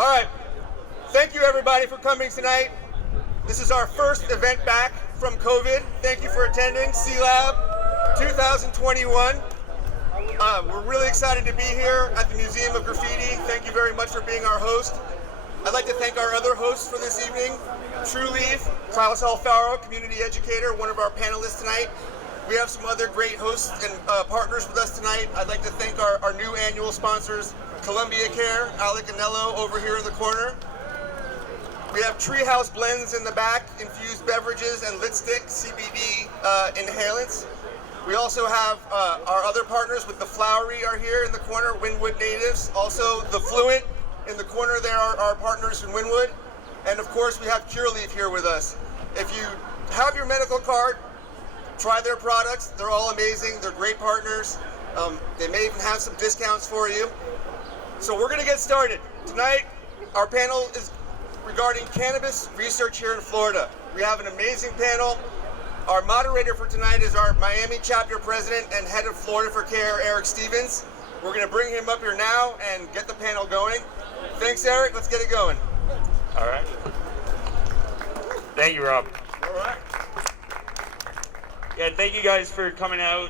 All right. Thank you, everybody, for coming tonight. This is our first event back from COVID. Thank you for attending C-Lab 2021. We're really excited to be here at the Museum of Graffiti. Thank you very much for being our host. I'd like to thank our other hosts for this evening. Trueleaf, Travis Alfaro, community educator, one of our panelists tonight. We have some other great hosts and partners with us tonight. I'd like to thank our new annual sponsors, Columbia Care, Alec Anello over here in the corner. We have Treehouse Blends in the back, infused beverages and Litstick CBD inhalants. We also have our other partners with the Flowery are here in the corner, Wynwood natives. Also the Fluent in the corner there are our partners in Wynwood. And of course we have Cureleaf here with us. If you have your medical card, try their products. They're all amazing. They're great partners. They may even have some discounts for you. So we're going to get started. Tonight, our panel is regarding cannabis research here in Florida. We have an amazing panel. Our moderator for tonight is our Miami chapter president and head of Florida for Care, Eric Stevens. We're going to bring him up here now and get the panel going. Thanks, Eric. Let's get it going. All right. Thank you, Rob. All right. Yeah, thank you guys for coming out.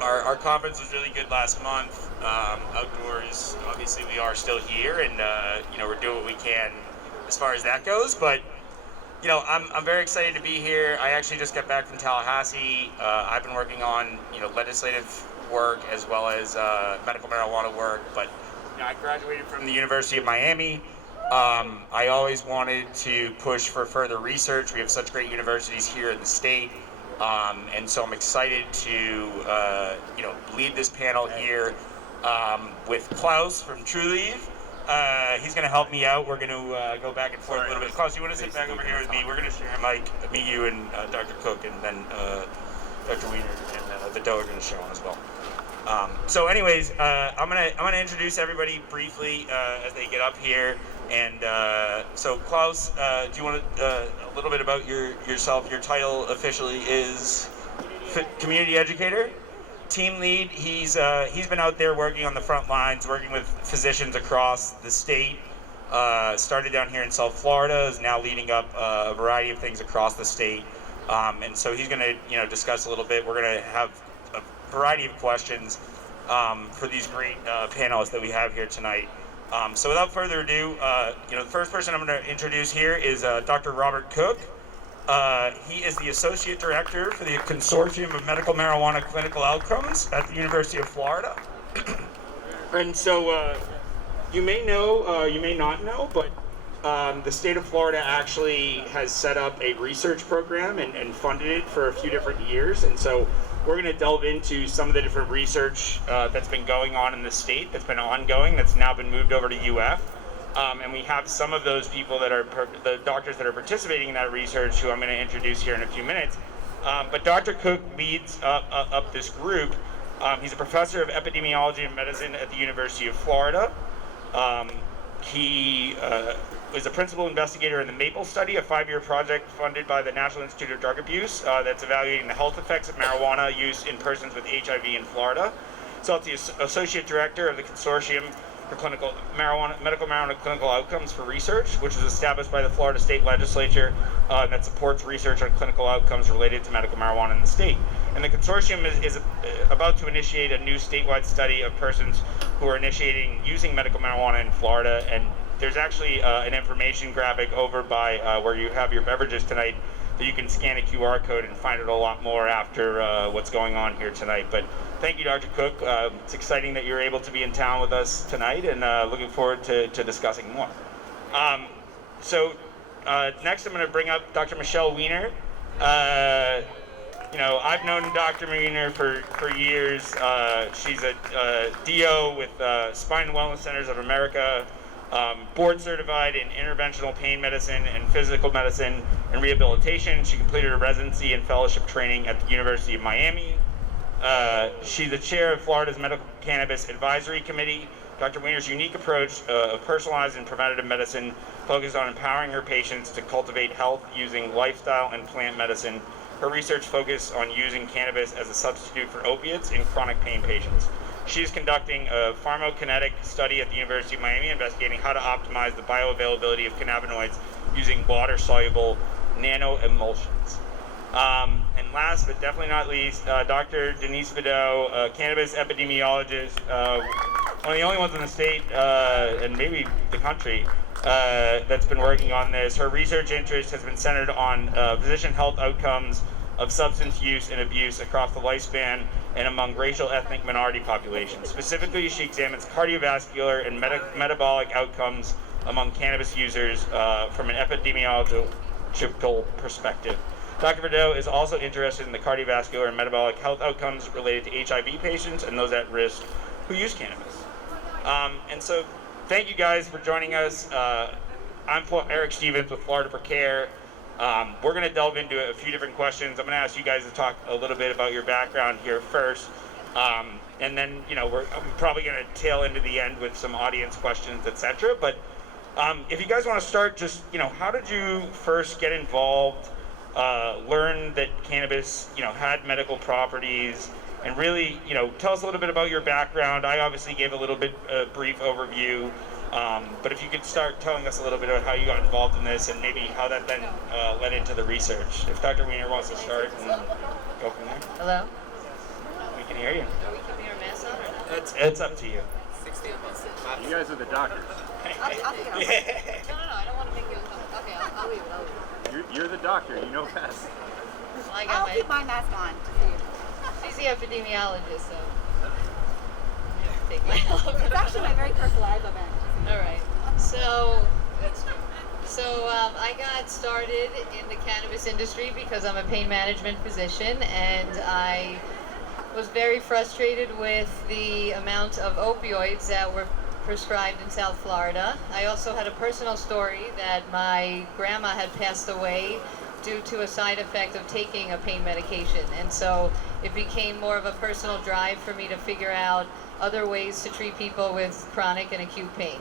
Our conference was really good last month. Outdoors, obviously we are still here, and we're doing what we can as far as that goes. But I'm very excited to be here. I actually just got back from Tallahassee. I've been working on legislative work as well as medical marijuana work. But I graduated from the University of Miami. I always wanted to push for further research. We have such great universities here in the state. And so I'm excited to, lead this panel here with Klaus from Trueleaf. He's going to help me out. We're going to go back and forth a little bit. Klaus, you want to sit back over here with me? We're going to share a mic, me, you, and Dr. Cook, and then Dr. Weiner and Vidot are going to share one as well. So anyways, I'm gonna introduce everybody briefly as they get up here. And so Klaus, do you want to a little bit about yourself? Your title officially is community educator, team lead. He's been out there working on the front lines, working with physicians across the state. Started down here in South Florida, is now leading up a variety of things across the state. And so he's going to discuss a little bit. We're going to have a variety of questions for these great panelists that we have here tonight. So without further ado, the first person I'm going to introduce here is Dr. Robert Cook. He is the Associate Director for the Consortium of Medical Marijuana Clinical Outcomes at the University of Florida. And so you may know, you may not know, but the state of Florida actually has set up a research program and funded it for a few different years. And so we're going to delve into some of the different research that's been going on in the state, that's been ongoing, that's now been moved over to UF. And we have some of those people that are the doctors that are participating in that research who I'm going to introduce here in a few minutes. But Dr. Cook leads up this group. He's a professor of epidemiology and medicine at the University of Florida. He was a principal investigator in the MAPLE study, a 5-year project funded by the National Institute of Drug Abuse that's evaluating the health effects of marijuana use in persons with HIV in Florida. He's also the associate director of the Consortium for Medical Marijuana Clinical Outcomes for Research, which was established by the Florida State Legislature that supports research on clinical outcomes related to medical marijuana in the state. And the consortium is about to initiate a new statewide study of persons who are initiating using medical marijuana in Florida. And there's actually an information graphic over by where you have your beverages tonight that you can scan a QR code and find out a lot more after what's going on here tonight. But thank you, Dr. Cook. It's exciting that you're able to be in town with us tonight, and looking forward to discussing more. Next I'm going to bring up Dr. Michelle Weiner. I've known Dr. Weiner for years. She's a DO with Spine and Wellness Centers of America, board certified in interventional pain medicine and physical medicine and rehabilitation. She completed her residency and fellowship training at the University of Miami. She's the chair of Florida's Medical Cannabis Advisory Committee. Dr. Weiner's unique approach of personalized and preventative medicine focuses on empowering her patients to cultivate health using lifestyle and plant medicine. Her research focuses on using cannabis as a substitute for opiates in chronic pain patients. She's conducting a pharmacokinetic study at the University of Miami investigating how to optimize the bioavailability of cannabinoids using water-soluble nanoemulsions. And last but definitely not least, Dr. Denise Vidot, cannabis epidemiologist, one of the only ones in the state and maybe the country that's been working on this. Her research interest has been centered on physician health outcomes of substance use and abuse across the lifespan and among racial ethnic minority populations. Specifically, she examines cardiovascular and metabolic outcomes among cannabis users from an epidemiological perspective. Dr. Vidot is also interested in the cardiovascular and metabolic health outcomes related to HIV patients and those at risk who use cannabis. And so, thank you guys for joining us. I'm Eric Stevens with Florida for Care. We're going to delve into a few different questions. I'm going to ask you guys to talk a little bit about your background here first. And then, I'm probably going to tail into the end with some audience questions, etc. But if you guys want to start, just, how did you first get involved, learn that cannabis, had medical properties, and really, tell us a little bit about your background. I obviously gave a little bit brief overview, but if you could start telling us a little bit about how you got involved in this and maybe how that then led into the research. If Dr. Weiner wants to start and go from there. Hello? We can hear you. Are we keeping our masks on or not? It's up to you. You guys are the doctors. I'll take it off. No, I don't want to make you uncomfortable. Okay, I'll leave it. You're the doctor. You know best. Well, I'll keep my mask on. She's the epidemiologist, so take my off. It's actually my very first live event. All right. So I got started in the cannabis industry because I'm a pain management physician, and I was very frustrated with the amount of opioids that were prescribed in South Florida. I also had a personal story that my grandma had passed away due to a side effect of taking a pain medication, and so it became more of a personal drive for me to figure out other ways to treat people with chronic and acute pain.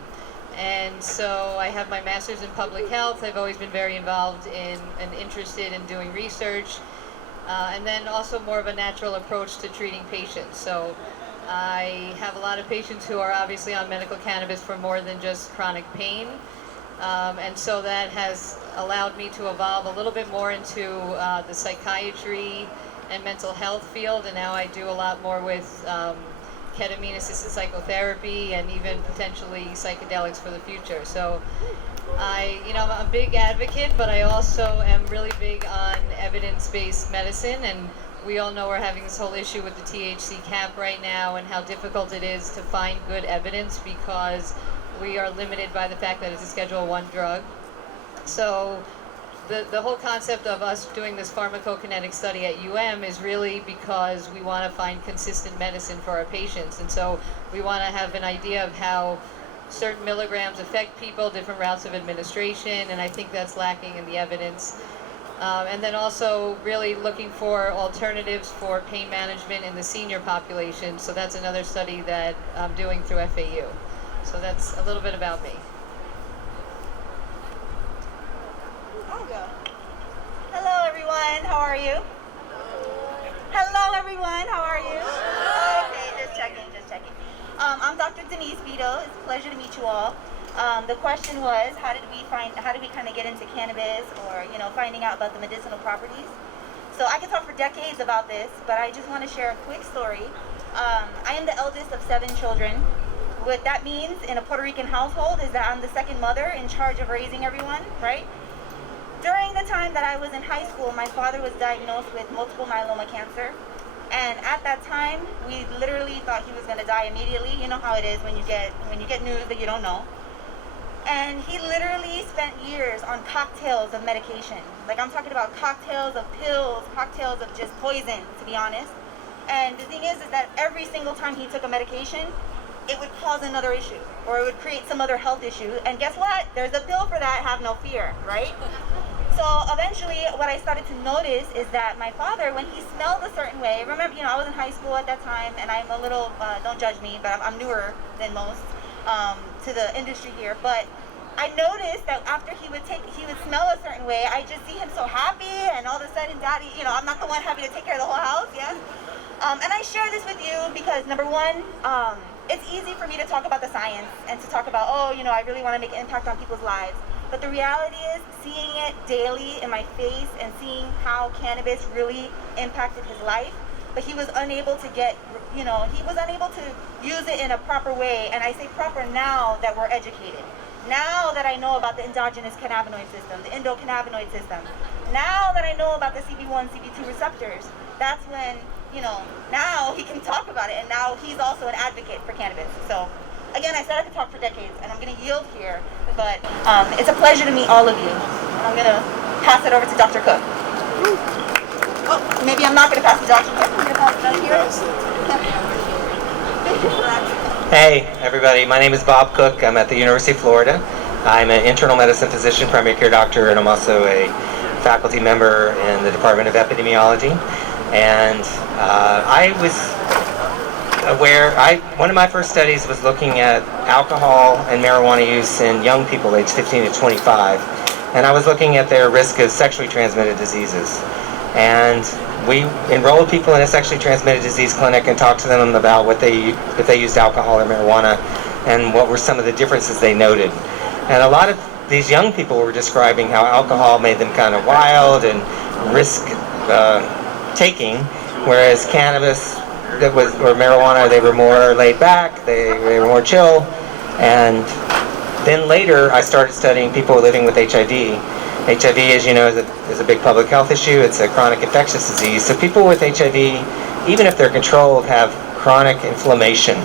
And so I have my master's in public health. I've always been very involved in and interested in doing research, and then also more of a natural approach to treating patients. So I have a lot of patients who are obviously on medical cannabis for more than just chronic pain. And so that has allowed me to evolve a little bit more into the psychiatry and mental health field, and now I do a lot more with ketamine-assisted psychotherapy and even potentially psychedelics for the future. So I'm a big advocate, but I also am really big on evidence-based medicine, and we all know we're having this whole issue with the THC cap right now and how difficult it is to find good evidence because we are limited by the fact that it's a Schedule I drug. So the whole concept of us doing this pharmacokinetic study at UM is really because we want to find consistent medicine for our patients. And so we want to have an idea of how certain milligrams affect people, different routes of administration, and I think that's lacking in the evidence. And then also really looking for alternatives for pain management in the senior population. So that's another study that I'm doing through FAU. So that's a little bit about me. I'll go. Hello, everyone. How are you? Hello, everyone. How are you? Okay, just checking. I'm Dr. Denise Vidot. It's a pleasure to meet you all. The question was, how did we kind of get into cannabis, or finding out about the medicinal properties? So I could talk for decades about this, but I just want to share a quick story. I am the eldest of 7 children. What that means in a Puerto Rican household is that I'm the second mother in charge of raising everyone, right? During the time that I was in high school, my father was diagnosed with multiple myeloma cancer. And at that time, we literally thought he was going to die immediately. You know how it is when you get news that you don't know. And he literally spent years on cocktails of medication. Like, I'm talking about cocktails of pills, cocktails of just poison, to be honest. And the thing is that every single time he took a medication, it would cause another issue, or it would create some other health issue. And guess what? There's a pill for that, have no fear, right? So eventually, what I started to notice is that my father, when he smelled a certain way, remember, I was in high school at that time, and I'm a little, don't judge me, but I'm newer than most to the industry here. But I noticed that after he would smell a certain way, I just see him so happy, and all of a sudden, Daddy, I'm not the one having to take care of the whole house, yeah? And I share this with you because number one, it's easy for me to talk about the science and to talk about, oh, I really want to make an impact on people's lives. But the reality is, seeing it daily in my face and seeing how cannabis really impacted his life, but he was unable to he was unable to use it in a proper way. And I say proper now that we're educated. Now that I know about the endogenous cannabinoid system, the endocannabinoid system, now that I know about the CB1, CB2 receptors, that's when, now he can talk about it, and now he's also an advocate for cannabis. So, again, I said I could talk for decades, and I'm going to yield here, but it's a pleasure to meet all of you. And I'm going to pass it over to Dr. Cook. Oh, maybe I'm not going to pass it to Dr. Cook. I'm going to pass it down here. Hey everybody, my name is Bob Cook. I'm at the University of Florida. I'm an internal medicine physician, primary care doctor, and I'm also a faculty member in the Department of Epidemiology. And I was aware, one of my first studies was looking at alcohol and marijuana use in young people aged 15 to 25. And I was looking at their risk of sexually transmitted diseases. And we enrolled people in a sexually transmitted disease clinic and talked to them about if they used alcohol or marijuana and what were some of the differences they noted. And a lot of these young people were describing how alcohol made them kind of wild and risk-taking, whereas cannabis or marijuana, they were more laid back, they were more chill. And then later I started studying people living with HIV. HIV, as you know, is a big public health issue. It's a chronic infectious disease. So people with HIV, even if they're controlled, have chronic inflammation.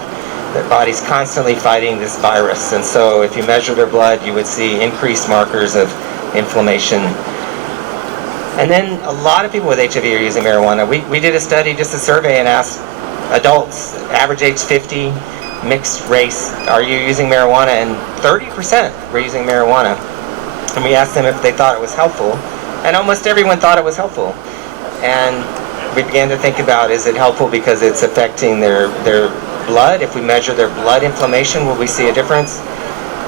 Their body's constantly fighting this virus. And so if you measure their blood, you would see increased markers of inflammation. And then a lot of people with HIV are using marijuana. We did a study, just a survey, and asked adults, average age 50, mixed race, are you using marijuana? And 30% were using marijuana. And we asked them if they thought it was helpful, and almost everyone thought it was helpful. And we began to think about, is it helpful because it's affecting their blood? If we measure their blood inflammation, will we see a difference?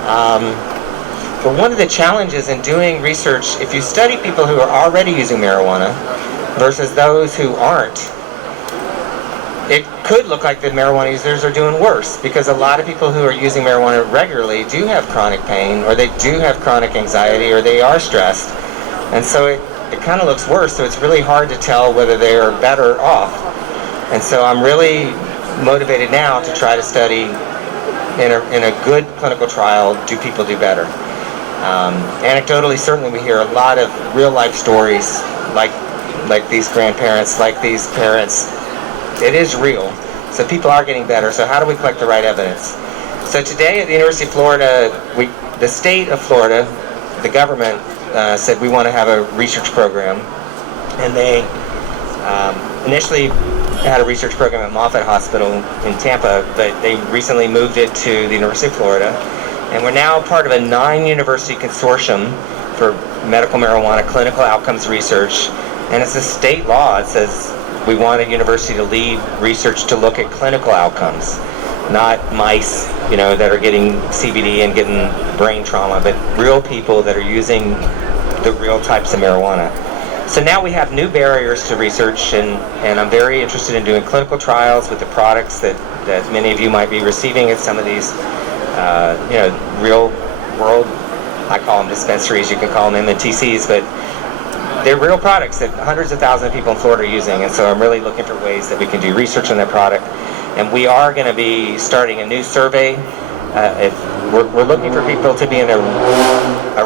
But one of the challenges in doing research, if you study people who are already using marijuana versus those who aren't, it could look like the marijuana users are doing worse, because a lot of people who are using marijuana regularly do have chronic pain, or they do have chronic anxiety, or they are stressed. And so it kind of looks worse, so it's really hard to tell whether they are better off. And so I'm really motivated now to try to study in a good clinical trial, do people do better? Anecdotally, certainly we hear a lot of real life stories, like these grandparents, like these parents. It is real. So people are getting better. So how do we collect the right evidence? So today at the University of Florida, the state of Florida, the government said we want to have a research program. And they initially had a research program at Moffitt Hospital in Tampa, but they recently moved it to the University of Florida. And we're now part of a 9-university consortium for medical marijuana clinical outcomes research. And it's a state law. It says we want a university to lead research to look at clinical outcomes, not mice, that are getting CBD and getting brain trauma, but real people that are using the real types of marijuana. So now we have new barriers to research, and I'm very interested in doing clinical trials with the products that many of you might be receiving at some of these, real world, I call them dispensaries, you can call them MNTCs, but they're real products that hundreds of thousands of people in Florida are using, and so I'm really looking for ways that we can do research on that product. And we are going to be starting a new survey. We're looking for people to be in a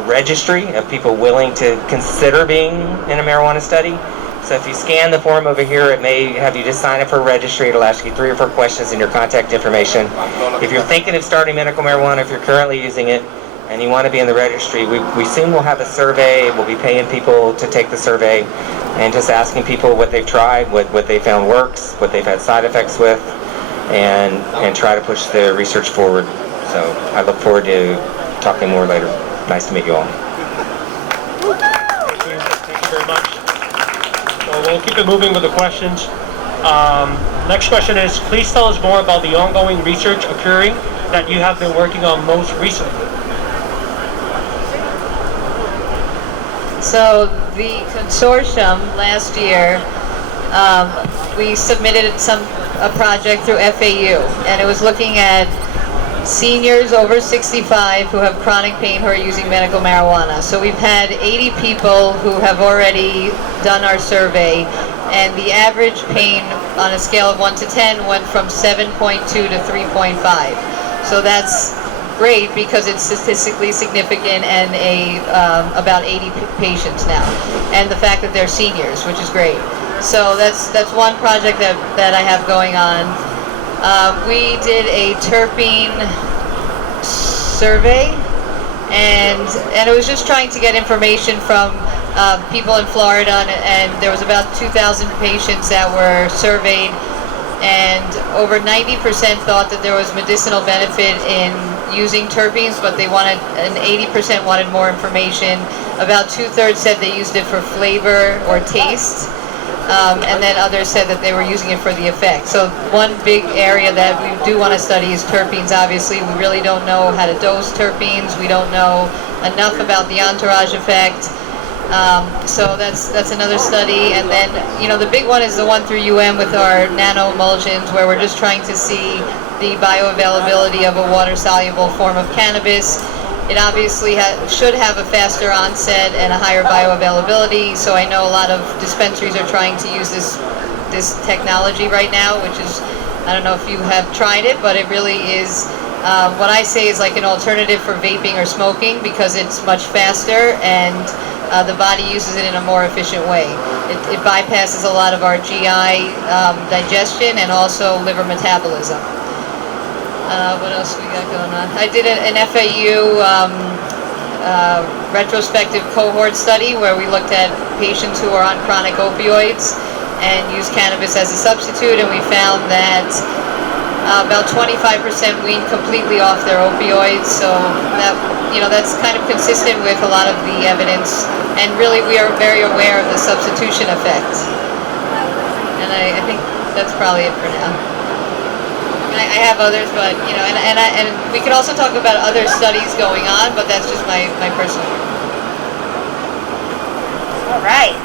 registry of people willing to consider being in a marijuana study. So if you scan the form over here, it may have you just sign up for a registry. It'll ask you 3 or 4 questions and your contact information. If you're thinking of starting medical marijuana, if you're currently using it, and you want to be in the registry, we soon will have a survey. We'll be paying people to take the survey and just asking people what they've tried, what they found works, what they've had side effects with, and try to push the research forward. So I look forward to talking more later. Nice to meet you all. Thank you very much. Well, we'll keep it moving with the questions. Next question is, please tell us more about the ongoing research occurring that you have been working on most recently. So the consortium last year we submitted a project through FAU, and it was looking at seniors over 65 who have chronic pain who are using medical marijuana. So we've had 80 people who have already done our survey, and the average pain on a scale of 1 to 10 went from 7.2 to 3.5. So that's great because it's statistically significant and about 80 patients now. And the fact that they're seniors, which is great. So that's one project that I have going on. We did a terpene survey, and it was just trying to get information from people in Florida, and there was about 2,000 patients that were surveyed, and over 90% thought that there was medicinal benefit in using terpenes, but they wanted, and 80% wanted more information. About 2/3 said they used it for flavor or taste. And then others said that they were using it for the effect. So one big area that we do want to study is terpenes. Obviously, we really don't know how to dose terpenes. We don't know enough about the entourage effect. So that's another study. And then, the big one is the one through UM with our nano-emulsions, where we're just trying to see the bioavailability of a water-soluble form of cannabis. It obviously should have a faster onset and a higher bioavailability, so I know a lot of dispensaries are trying to use this technology right now, which is, I don't know if you have tried it, but it really is, what I say is like an alternative for vaping or smoking, because it's much faster and the body uses it in a more efficient way. It bypasses a lot of our GI digestion and also liver metabolism. What else we got going on? I did an FAU retrospective cohort study where we looked at patients who are on chronic opioids and used cannabis as a substitute, and we found that about 25% weaned completely off their opioids. So that's kind of consistent with a lot of the evidence, and really we are very aware of the substitution effect. And I think that's probably it for now. I have others, but and we could also talk about other studies going on, but that's just my personal. All right.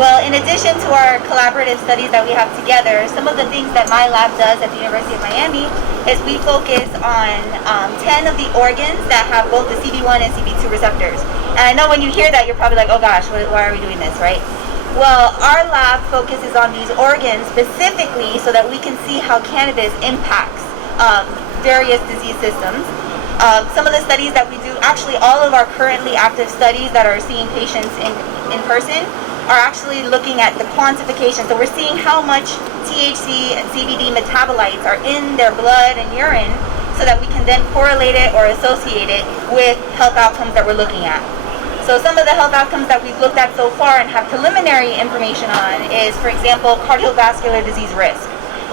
Well, in addition to our collaborative studies that we have together, some of the things that my lab does at the University of Miami is we focus on 10 of the organs that have both the CB1 and CB2 receptors. And I know when you hear that, you're probably like, oh gosh, why are we doing this, right? Well, our lab focuses on these organs specifically so that we can see how cannabis impacts various disease systems. Some of the studies that we do, actually all of our currently active studies that are seeing patients in person are actually looking at the quantification. So we're seeing how much THC and CBD metabolites are in their blood and urine so that we can then correlate it or associate it with health outcomes that we're looking at. So some of the health outcomes that we've looked at so far and have preliminary information on is, for example, cardiovascular disease risk.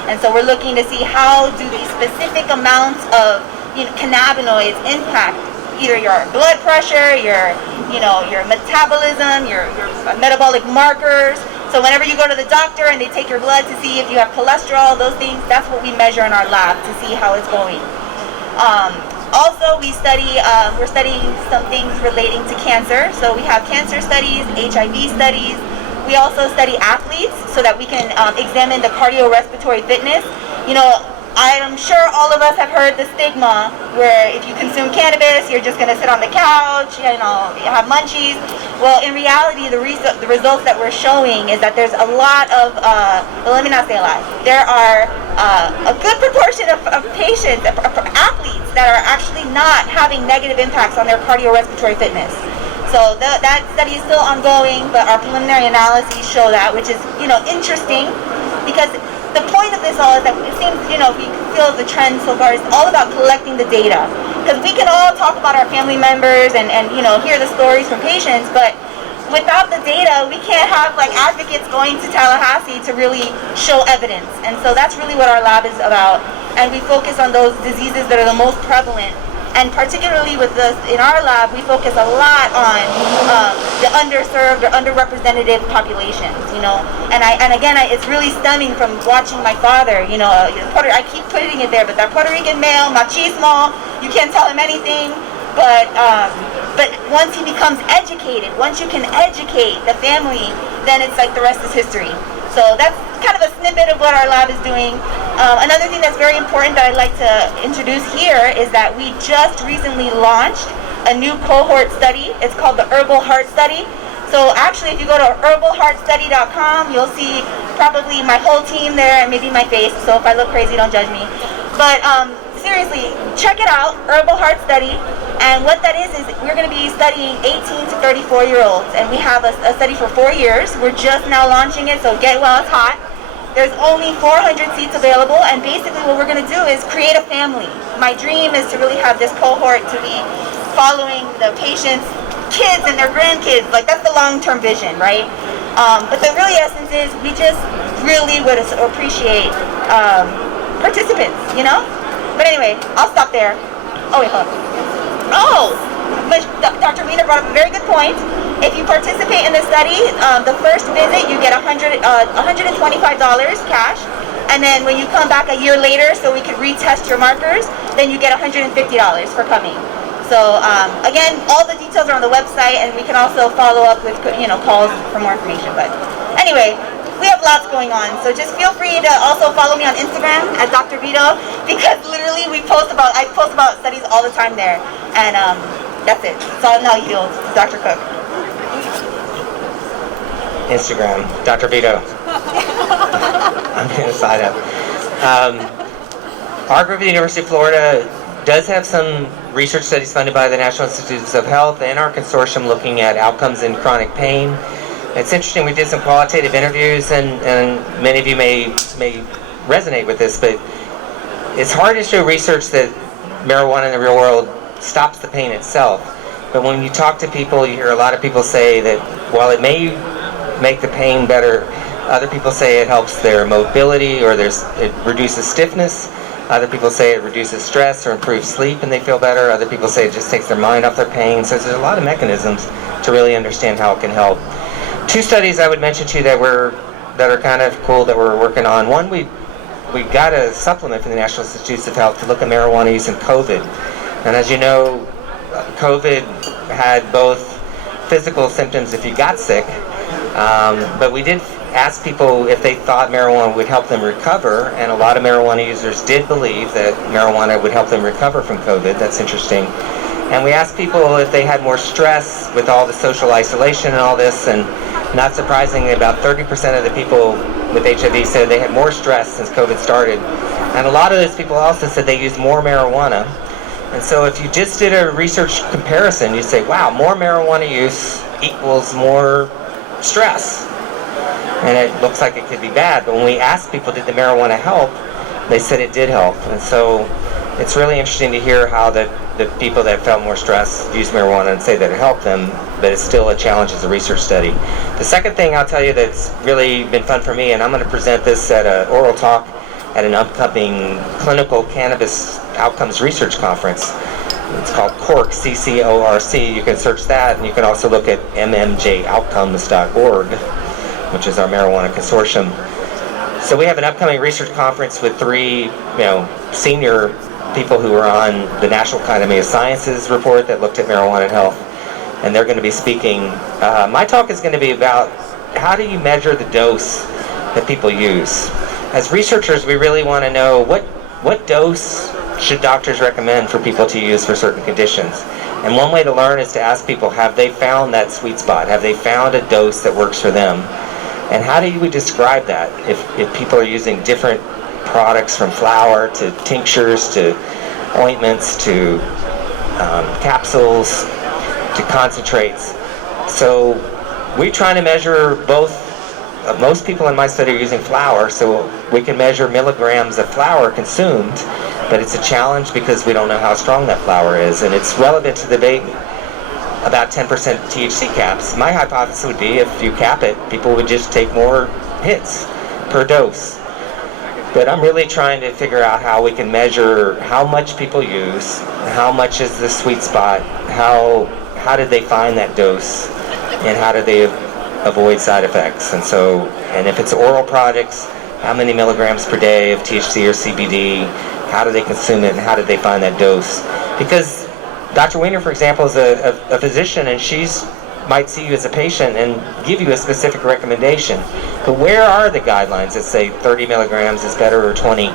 And so we're looking to see how do these specific amounts of cannabinoids impact either your blood pressure, your metabolism, your metabolic markers. So whenever you go to the doctor and they take your blood to see if you have cholesterol, those things, that's what we measure in our lab to see how it's going. Also, we're studying some things relating to cancer. So we have cancer studies, HIV studies. We also study athletes so that we can examine the cardiorespiratory fitness. I'm sure all of us have heard the stigma where if you consume cannabis, you're just going to sit on the couch, have munchies. Well, in reality, the results that we're showing is that there's a lot of, let me not say a lot, there are a good proportion of patients, athletes, that are actually not having negative impacts on their cardiorespiratory fitness. So that study is still ongoing, but our preliminary analyses show that, which is, interesting, because the point of this all is that it seems, we feel the trend so far is all about collecting the data. Because we can all talk about our family members and hear the stories from patients, but without the data, we can't have advocates going to Tallahassee to really show evidence. And so that's really what our lab is about. And we focus on those diseases that are the most prevalent. And particularly with this, in our lab, we focus a lot on the underserved or underrepresented populations, And again, it's really stemming from watching my father, I keep putting it there, but that Puerto Rican male, machismo, you can't tell him anything. But once he becomes educated, once you can educate the family, then it's like the rest is history. So that's kind of a snippet of what our lab is doing. Another thing that's very important that I'd like to introduce here is that we just recently launched a new cohort study. It's called the Herbal Heart Study. So actually, if you go to herbalheartstudy.com, you'll see probably my whole team there and maybe my face. So if I look crazy, don't judge me. But seriously, check it out, Herbal Heart Study. And what that is we're going to be studying 18 to 34-year-olds. And we have a study for 4 years. We're just now launching it, so get while it's hot. There's only 400 seats available, and basically what we're going to do is create a family. My dream is to really have this cohort to be following the patients' kids and their grandkids. Like, that's the long-term vision, right? But the really essence is we just really would appreciate participants, you know? But anyway, I'll stop there. Oh, wait, hold on. Oh, Dr. Weiner brought up a very good point. If you participate in the study, the first visit you get $125 cash, and then when you come back a year later so we can retest your markers, then you get $150 for coming. So again, all the details are on the website, and we can also follow up with calls for more information. But anyway, we have lots going on, so just feel free to also follow me on Instagram at Dr. Vidot, because literally I post about studies all the time there, and that's it. So I'll now yield to Dr. Cook. Instagram, Dr. Vidot. I'm going to sign up. Our group at the University of Florida does have some research studies funded by the National Institutes of Health and our consortium looking at outcomes in chronic pain. It's interesting, we did some qualitative interviews, and many of you may resonate with this, but it's hard to show research that marijuana in the real world stops the pain itself. But when you talk to people, you hear a lot of people say that while it may make the pain better, other people say it helps their mobility, or it reduces stiffness. Other people say it reduces stress or improves sleep and they feel better. Other people say it just takes their mind off their pain. So there's a lot of mechanisms to really understand how it can help. 2 studies I would mention to you that are kind of cool that we're working on. One, we got a supplement from the National Institutes of Health to look at marijuana use in COVID. And as you know, COVID had both physical symptoms if you got sick, but we did ask people if they thought marijuana would help them recover, and a lot of marijuana users did believe that marijuana would help them recover from COVID. That's interesting. And we asked people if they had more stress with all the social isolation and all this, and not surprisingly, about 30% of the people with HIV said they had more stress since COVID started. And a lot of those people also said they used more marijuana. And so if you just did a research comparison, you'd say, wow, more marijuana use equals more stress. And it looks like it could be bad, but when we asked people, did the marijuana help, they said it did help. And so it's really interesting to hear how the people that felt more stress use marijuana and say that it helped them, but it's still a challenge as a research study. The second thing I'll tell you that's really been fun for me, and I'm going to present this at an oral talk at an upcoming clinical cannabis outcomes research conference. It's called CORC, C-C-O-R-C. You can search that, and you can also look at mmjoutcomes.org, which is our marijuana consortium. So we have an upcoming research conference with 3, senior people who are on the National Academy of Sciences report that looked at marijuana and health, and they're going to be speaking. My talk is going to be about how do you measure the dose that people use. As researchers, we really want to know what dose should doctors recommend for people to use for certain conditions. And one way to learn is to ask people, have they found that sweet spot? Have they found a dose that works for them? And how do we describe that? If people are using different products, from flour to tinctures to ointments to capsules to concentrates. So we're trying to measure both. Most people in my study are using flour, so we can measure milligrams of flour consumed, but it's a challenge because we don't know how strong that flour is, and it's relevant to the debate about 10% THC caps. My hypothesis would be if you cap it, people would just take more hits per dose. But I'm really trying to figure out how we can measure how much people use, how much is the sweet spot, how did they find that dose, and how do they avoid side effects. And if it's oral products, how many milligrams per day of THC or CBD, how do they consume it, and how did they find that dose? Because Dr. Weiner, for example, is a physician, and she's might see you as a patient and give you a specific recommendation. But where are the guidelines that say 30 milligrams is better or 20?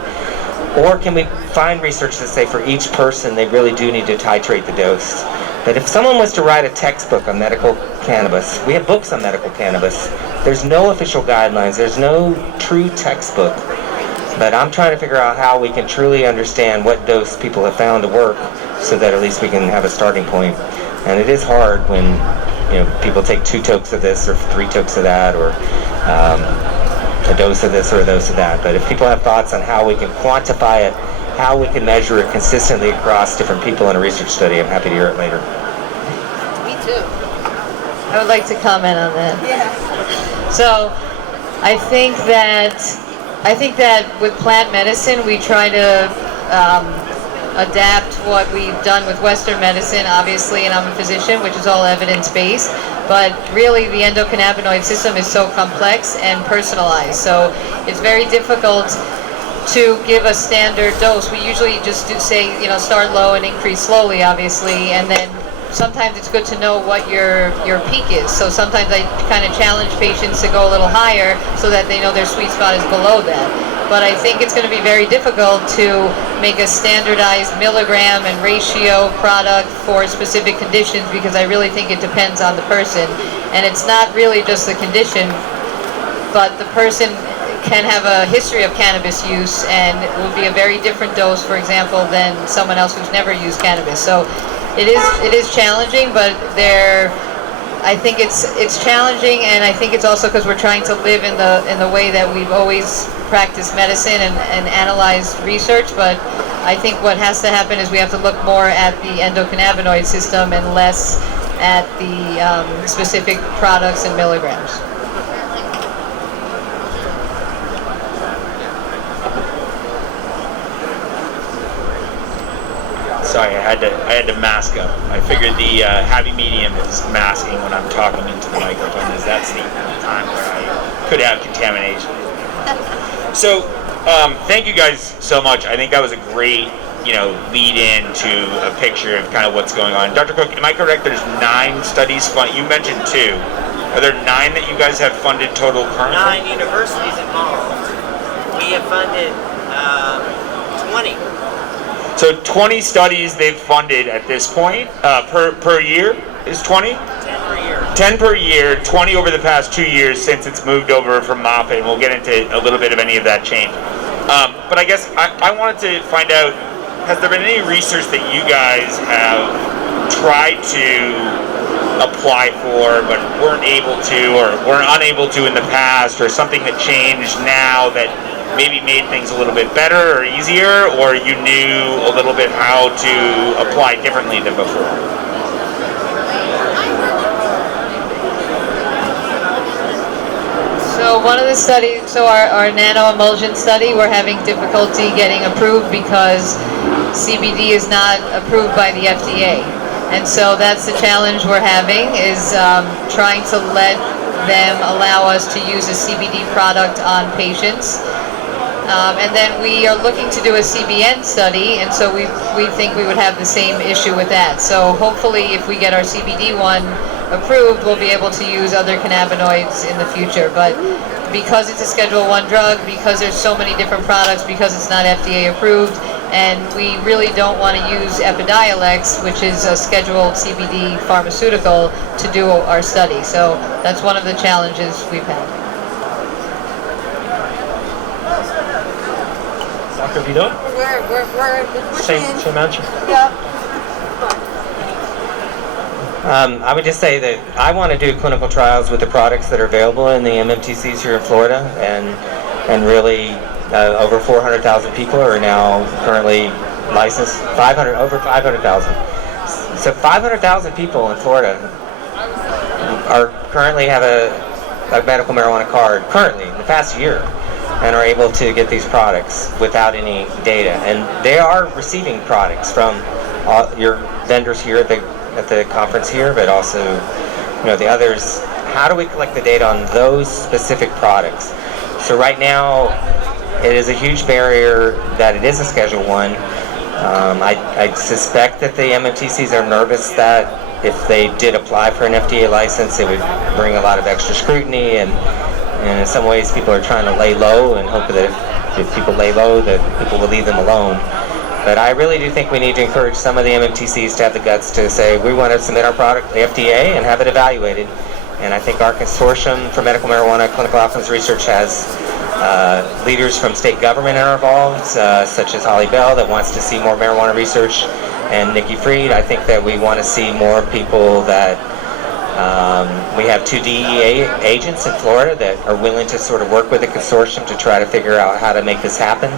Or can we find research that say for each person they really do need to titrate the dose? But if someone was to write a textbook on medical cannabis, we have books on medical cannabis, there's no official guidelines, there's no true textbook. But I'm trying to figure out how we can truly understand what dose people have found to work so that at least we can have a starting point. And it is hard when people take 2 tokes of this or 3 tokes of that, or a dose of this or a dose of that. But if people have thoughts on how we can quantify it, how we can measure it consistently across different people in a research study, I'm happy to hear it later. Me too. I would like to comment on that. Yeah. So I think that with plant medicine, we try to adapt what we've done with Western medicine, obviously, and I'm a physician, which is all evidence-based. But really, the endocannabinoid system is so complex and personalized. So it's very difficult to give a standard dose. We usually just do say, start low and increase slowly, obviously, and then sometimes it's good to know what your peak is. So sometimes I kind of challenge patients to go a little higher so that they know their sweet spot is below that. But I think it's going to be very difficult to make a standardized milligram and ratio product for specific conditions, because I really think it depends on the person. And it's not really just the condition, but the person can have a history of cannabis use, and it will be a very different dose, for example, than someone else who's never used cannabis. So it is challenging, but I think it's challenging, and I think it's also because we're trying to live in the way that we've always practiced medicine and analyzed research. But I think what has to happen is we have to look more at the endocannabinoid system and less at the specific products and milligrams. Sorry, I had to mask up. I figured the happy medium is masking when I'm talking into the microphone, as that's the time where I could have contamination. So, thank you guys so much. I think that was a great, lead in to a picture of kind of what's going on. Dr. Cook, am I correct? There's 9 studies funded. You mentioned 2. Are there 9 that you guys have funded total currently? 9 universities involved. We have funded 20. So 20 studies they've funded at this point per year is 20? 10 per year. 10 per year, 20 over the past 2 years since it's moved over from Moffitt, and we'll get into a little bit of any of that change. But I guess I wanted to find out, has there been any research that you guys have tried to apply for but weren't able to, or weren't unable to in the past, or something that changed now that maybe made things a little bit better or easier, or you knew a little bit how to apply differently than before? So one of the studies, our nano emulsion study, we're having difficulty getting approved because CBD is not approved by the FDA. And so that's the challenge we're having, is trying to let them allow us to use a CBD product on patients. And then we are looking to do a CBN study, and so we think we would have the same issue with that. So hopefully if we get our CBD one approved, we'll be able to use other cannabinoids in the future. But because it's a Schedule I drug, because there's so many different products, because it's not FDA approved, and we really don't want to use Epidemiologist, which is a scheduled CBD pharmaceutical, to do our study. So that's one of the challenges we've had. Dr. Vidot? We're Same answer. Yeah. I would just say that I want to do clinical trials with the products that are available in the MMTCs here in Florida, and really over 400,000 people are now currently licensed. Over 500,000. So 500,000 people in Florida are currently have a medical marijuana card currently in the past year, and are able to get these products without any data. And they are receiving products from your vendors here at the conference here, but also the others. How do we collect the data on those specific products? So right now it is a huge barrier that it is a Schedule I. I suspect that the MMTCs are nervous that if they did apply for an FDA license, it would bring a lot of extra scrutiny, and in some ways people are trying to lay low and hope that if people lay low, that people will leave them alone. But I really do think we need to encourage some of the MMTCs to have the guts to say, we want to submit our product to the FDA and have it evaluated. And I think our Consortium for Medical Marijuana Clinical Outcomes Research has leaders from state government are involved, such as Holly Bell, that wants to see more marijuana research, and Nikki Fried. I think that we want to see more people that, we have 2 DEA agents in Florida that are willing to sort of work with the consortium to try to figure out how to make this happen.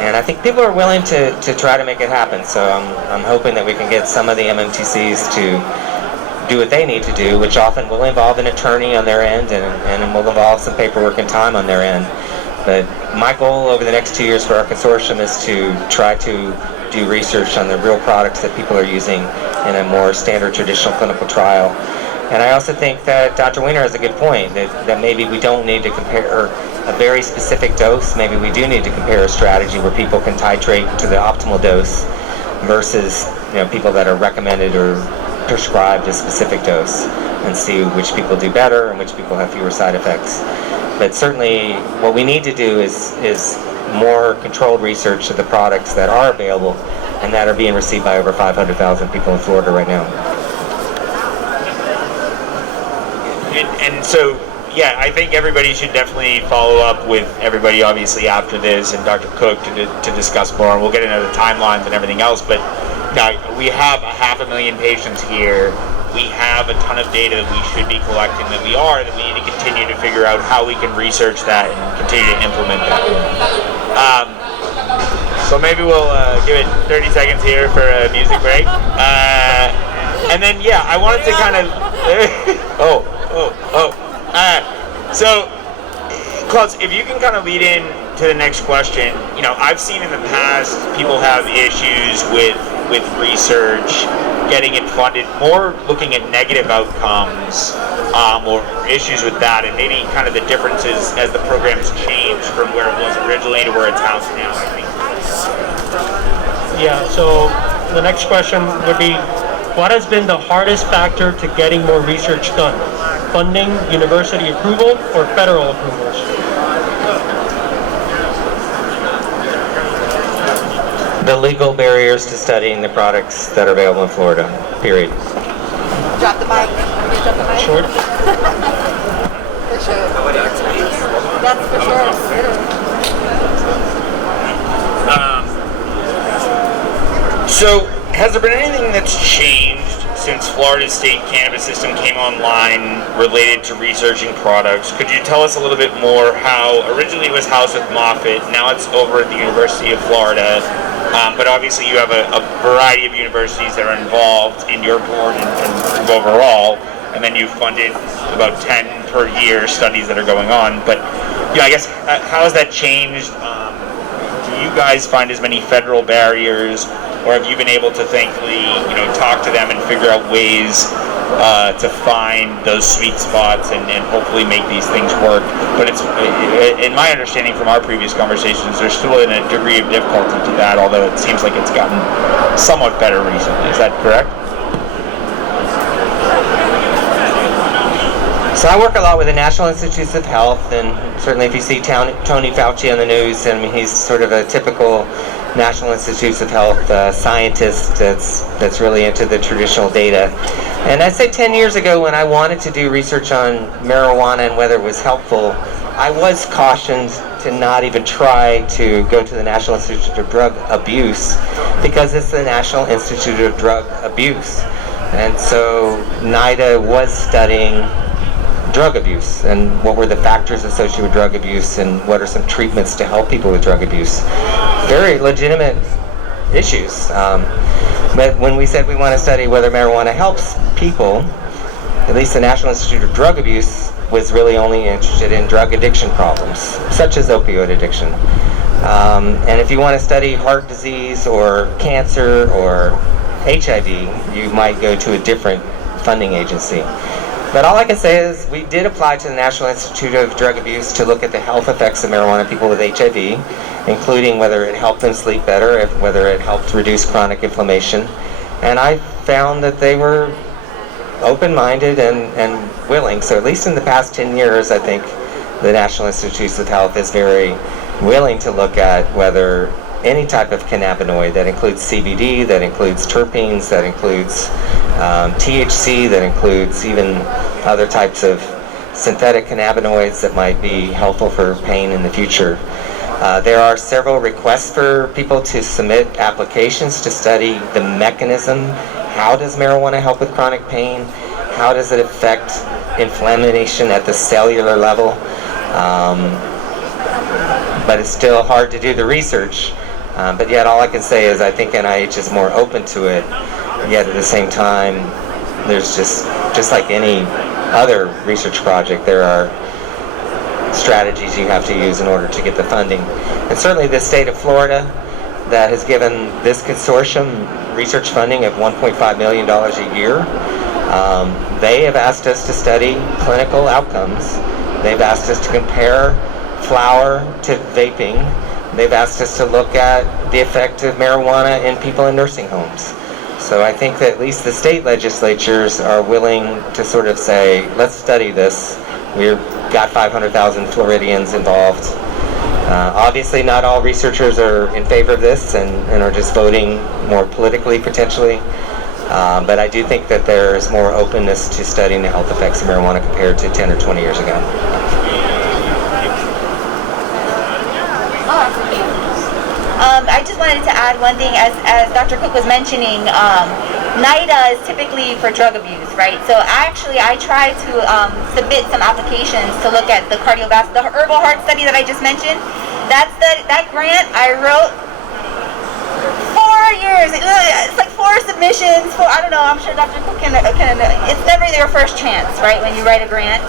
And I think people are willing to try to make it happen. So I'm hoping that we can get some of the MMTCs to do what they need to do, which often will involve an attorney on their end and will involve some paperwork and time on their end. But my goal over the next 2 years for our consortium is to try to do research on the real products that people are using in a more standard traditional clinical trial. And I also think that Dr. Weiner has a good point, that maybe we don't need to compare a very specific dose. Maybe we do need to compare a strategy where people can titrate to the optimal dose versus people that are recommended or prescribed a specific dose, and see which people do better and which people have fewer side effects. But certainly what we need to do is more controlled research of the products that are available and that are being received by over 500,000 people in Florida right now. And so, yeah, I think everybody should definitely follow up with everybody, obviously, after this, and Dr. Cook to discuss more, and we'll get into the timelines and everything else. But we have 500,000 patients here. We have a ton of data that we should be collecting, that we need to continue to figure out how we can research that and continue to implement that. So maybe we'll give it 30 seconds here for a music break. And then, yeah, I wanted to kind of... So, Klaus, if you can kind of lead in to the next question. I've seen in the past people have issues with research, getting it funded, more looking at negative outcomes, or issues with that, and maybe kind of the differences as the program's changed from where it was originally to where it's housed now, I think. Yeah, so the next question would be, what has been the hardest factor to getting more research done? Funding, university approval, or federal approvals? The legal barriers to studying the products that are available in Florida, period. Drop the mic. Drop the mic. Short? For sure. That's for sure. So, has there been anything that's changed since Florida's state cannabis system came online related to researching products? Could you tell us a little bit more how originally it was housed with Moffitt, now it's over at the University of Florida, but obviously you have a variety of universities that are involved in your board and overall, and then you've funded about 10 per year studies that are going on. But I guess how has that changed? Do you guys find as many federal barriers, or have you been able to thankfully, talk to them and figure out ways to find those sweet spots and hopefully make these things work? But it's, in my understanding from our previous conversations, there's still a degree of difficulty to that, although it seems like it's gotten somewhat better recently. Is that correct? So I work a lot with the National Institutes of Health, and certainly if you see Tony Fauci on the news, he's sort of a typical National Institutes of Health scientist that's really into the traditional data. And I'd say 10 years ago, when I wanted to do research on marijuana and whether it was helpful, I was cautioned to not even try to go to the National Institute of Drug Abuse, because it's the National Institute of Drug Abuse. And so NIDA was studying drug abuse and what were the factors associated with drug abuse and what are some treatments to help people with drug abuse. Very legitimate issues. But when we said we want to study whether marijuana helps people, at least the National Institute of Drug Abuse was really only interested in drug addiction problems, such as opioid addiction. And if you want to study heart disease or cancer or HIV, you might go to a different funding agency. But all I can say is we did apply to the National Institute of Drug Abuse to look at the health effects of marijuana in people with HIV, including whether it helped them sleep better, whether it helped reduce chronic inflammation. And I found that they were open-minded and willing. So at least in the past 10 years, I think the National Institutes of Health is very willing to look at whether any type of cannabinoid that includes CBD, that includes terpenes, that includes THC, that includes even other types of synthetic cannabinoids that might be helpful for pain in the future. There are several requests for people to submit applications to study the mechanism. How does marijuana help with chronic pain? How does it affect inflammation at the cellular level? But it's still hard to do the research. But yet all I can say is I think NIH is more open to it. Yet at the same time, there's just like any other research project, there are strategies you have to use in order to get the funding. And certainly the state of Florida that has given this consortium research funding of $1.5 million a year, they have asked us to study clinical outcomes. They've asked us to compare flower to vaping. They've asked us to look at the effect of marijuana in people in nursing homes. So I think that at least the state legislatures are willing to sort of say, let's study this. We've got 500,000 Floridians involved. Obviously not all researchers are in favor of this and are just voting more politically potentially. But I do think that there's more openness to studying the health effects of marijuana compared to 10 or 20 years ago. I just wanted to add one thing, as Dr. Cook was mentioning, NIDA is typically for drug abuse, right? So I tried to submit some applications to look at the the herbal heart study that I just mentioned. That grant I wrote 4 years. It's like 4 submissions. I don't know. I'm sure Dr. Cook can. It's never their first chance, right? When you write a grant.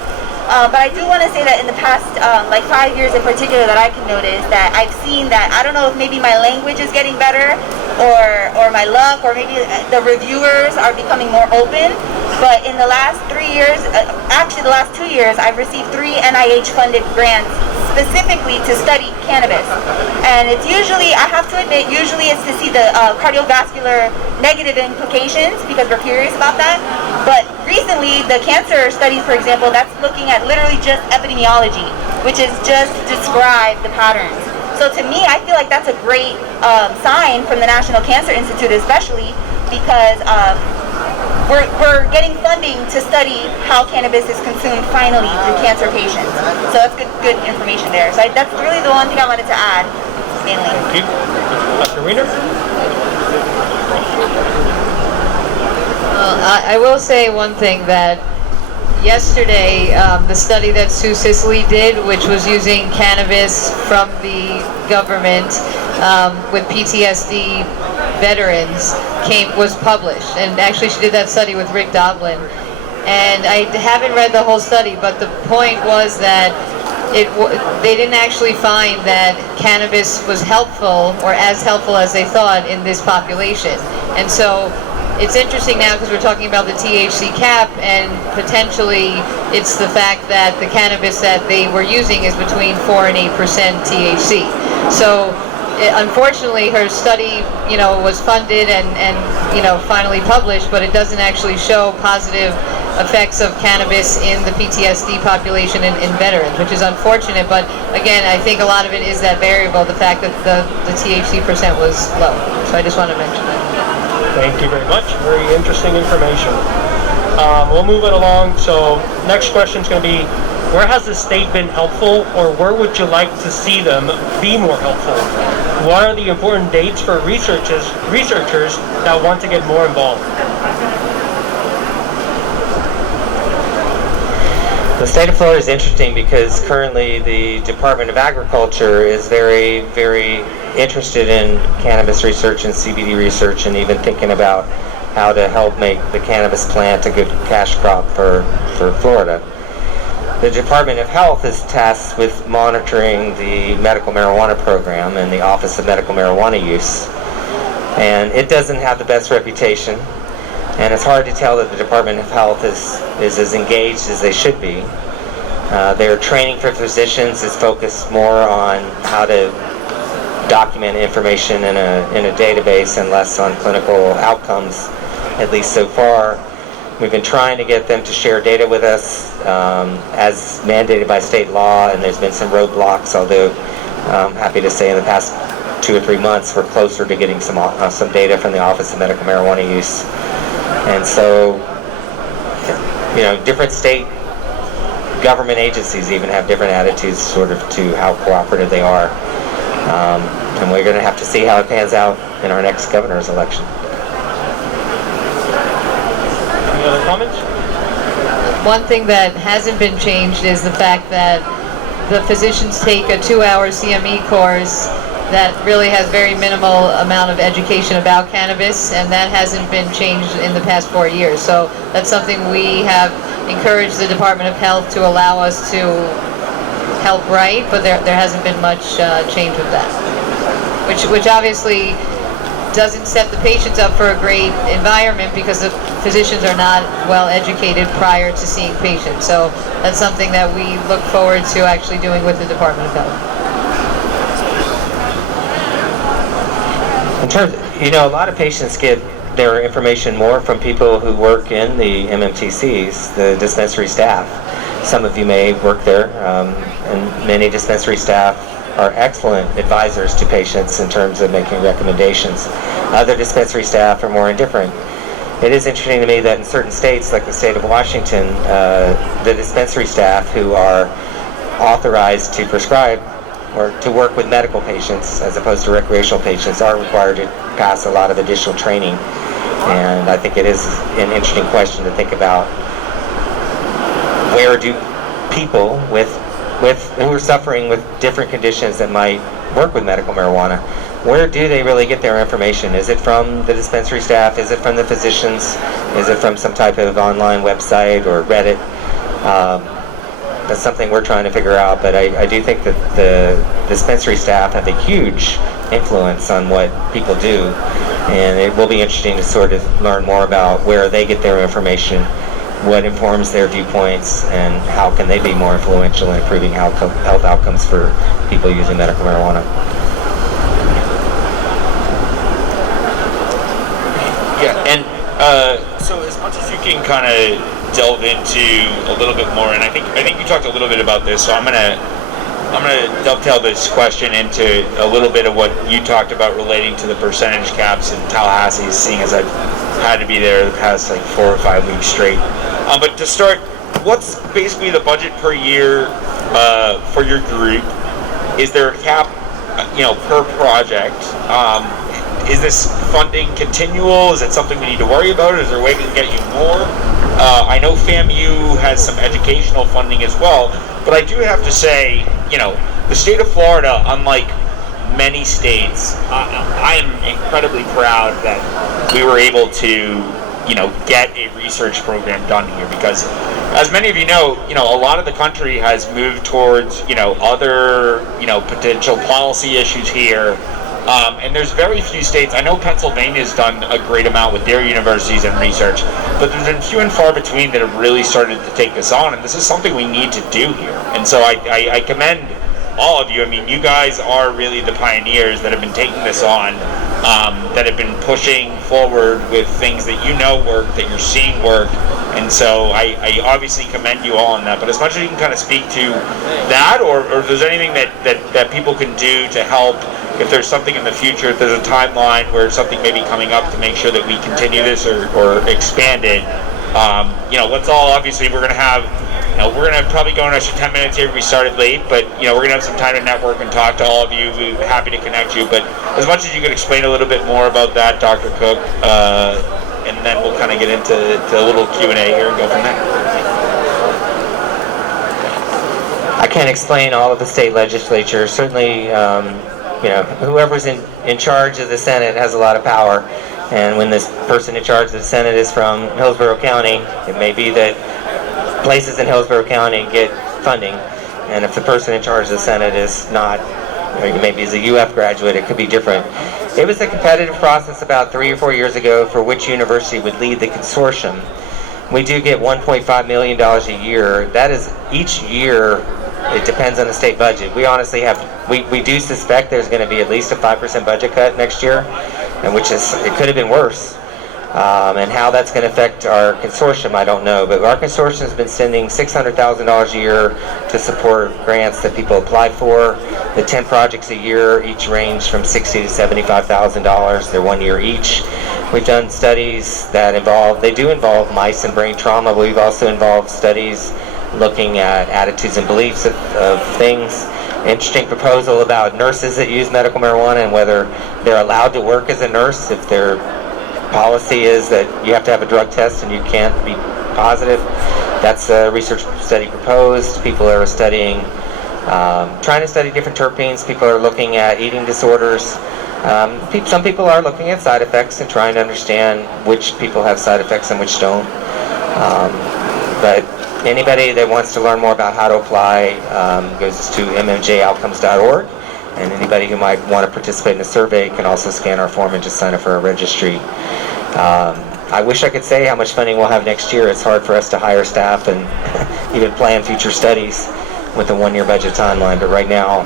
But I do want to say that in the past, like 5 years in particular, that I can notice that I've seen that, I don't know if maybe my language is getting better or my luck, or maybe the reviewers are becoming more open. But in the last 3 years, actually the last 2 years, I've received 3 NIH-funded grants specifically to study cannabis. And it's usually, I have to admit, usually it's to see the cardiovascular negative implications, because we're curious about that. But recently, the cancer study, for example, that's looking at literally just epidemiology, which is just describe the patterns. So to me, I feel like that's a great sign from the National Cancer Institute, especially because we're getting funding to study how cannabis is consumed finally through cancer patients. So that's good information there. So that's really the one thing I wanted to add, mainly. Thank you. Dr. Weiner? I will say one thing, that yesterday, the study that Sue Sicily did, which was using cannabis from the government with PTSD veterans, was published. And actually she did that study with Rick Doblin. And I haven't read the whole study, but the point was that they didn't actually find that cannabis was helpful, or as helpful as they thought, in this population. And so it's interesting now because we're talking about the THC cap, and potentially it's the fact that the cannabis that they were using is between 4 and 8% THC. So unfortunately her study, was funded and finally published, but it doesn't actually show positive effects of cannabis in the PTSD population in veterans, which is unfortunate. But again, I think a lot of it is that variable, the fact that the THC percent was low. So I just want to mention that. Thank you very much. Very interesting information. We'll move it along. So next question is going to be, where has the state been helpful, or where would you like to see them be more helpful? What are the important dates for researchers that want to get more involved? The state of Florida is interesting because currently the Department of Agriculture is very, very interested in cannabis research and CBD research, and even thinking about how to help make the cannabis plant a good cash crop for Florida. The Department of Health is tasked with monitoring the medical marijuana program and the Office of Medical Marijuana Use. And it doesn't have the best reputation. And it's hard to tell that the Department of Health is as engaged as they should be. Their training for physicians is focused more on how to document information in a database and less on clinical outcomes, at least so far. We've been trying to get them to share data with us as mandated by state law, and there's been some roadblocks, although I'm happy to say in the past 2 or 3 months we're closer to getting some data from the Office of Medical Marijuana Use. And so, different state government agencies even have different attitudes sort of to how cooperative they are. And we're going to have to see how it pans out in our next governor's election. Any other comments? One thing that hasn't been changed is the fact that the physicians take a 2-hour CME course that really has very minimal amount of education about cannabis, and that hasn't been changed in the past 4 years. So that's something we have encouraged the Department of Health to allow us to help write, but there hasn't been much change with that, which obviously doesn't set the patients up for a great environment because the physicians are not well educated prior to seeing patients. So that's something that we look forward to actually doing with the Department of Health. In terms, a lot of patients get their information more from people who work in the MMTCs, the dispensary staff. Some of you may work there, and many dispensary staff are excellent advisors to patients in terms of making recommendations. Other dispensary staff are more indifferent. It is interesting to me that in certain states, like the state of Washington, the dispensary staff who are authorized to prescribe or to work with medical patients as opposed to recreational patients are required to pass a lot of additional training. And I think it is an interesting question to think about. Where do people who are suffering with different conditions that might work with medical marijuana, where do they really get their information? Is it from the dispensary staff? Is it from the physicians? Is it from some type of online website or Reddit? That's something we're trying to figure out, but I do think that the dispensary staff have a huge influence on what people do, and it will be interesting to sort of learn more about where they get their information, what informs their viewpoints, and how can they be more influential in improving health outcomes for people using medical marijuana. Yeah, and so as much as you can kind of delve into a little bit more, and I think you talked a little bit about this, so I'm gonna dovetail this question into a little bit of what you talked about relating to the percentage caps in Tallahassee, seeing as I've had to be there the past like 4 or 5 weeks straight. But to start, what's basically the budget per year for your group? Is there a cap, per project? Is this funding continual? Is it something we need to worry about? Is there a way we can get you more? I know FAMU has some educational funding as well, but I do have to say, the state of Florida, unlike many states, I am incredibly proud that we were able to, get a research program done here, because as many of you know, a lot of the country has moved towards, other, potential policy issues here. And there's very few states. I know Pennsylvania's done a great amount with their universities and research, but there's been few and far between that have really started to take this on, and this is something we need to do here. And so I commend all of you. I mean, you guys are really the pioneers that have been taking this on, that have been pushing forward with things that work, that you're seeing work. And so I obviously commend you all on that. But as much as you can kind of speak to that, or if there's anything that people can do to help, if there's something in the future, if there's a timeline where something may be coming up to make sure that we continue this or expand it, let's all, obviously we're going to have, we're going to probably go an extra 10 minutes here if we started late, but we're going to have some time to network and talk to all of you. We're happy to connect you, but as much as you could explain a little bit more about that, Dr. Cook, and then we'll kind of get into a little Q&A here and go from there. I can't explain all of the state legislature. Certainly, whoever's in charge of the Senate has a lot of power, and when this person in charge of the Senate is from Hillsborough County, it may be that places in Hillsborough County get funding, and if the person in charge of the Senate is not, maybe is a UF graduate, it could be different. It was a competitive process about 3 or 4 years ago for which university would lead the consortium. We do get $1.5 million a year. That is each year. It depends on the state budget. We honestly we do suspect there's going to be at least a 5% budget cut next year, and it could have been worse. And how that's going to affect our consortium, I don't know. But our consortium has been sending $600,000 a year to support grants that people apply for. The 10 projects a year each range from $60,000 to $75,000. They're 1 year each. We've done studies that do involve mice and brain trauma, but we've also involved studies looking at attitudes and beliefs of things. Interesting proposal about nurses that use medical marijuana and whether they're allowed to work as a nurse if their policy is that you have to have a drug test and you can't be positive. That's a research study proposed. People are studying, trying to study different terpenes. People are looking at eating disorders. Some people are looking at side effects and trying to understand which people have side effects and which don't. But anybody that wants to learn more about how to apply goes to mmjoutcomes.org. And anybody who might want to participate in a survey can also scan our form and just sign up for our registry. I wish I could say how much funding we'll have next year. It's hard for us to hire staff and even plan future studies with a 1 year budget timeline. But right now,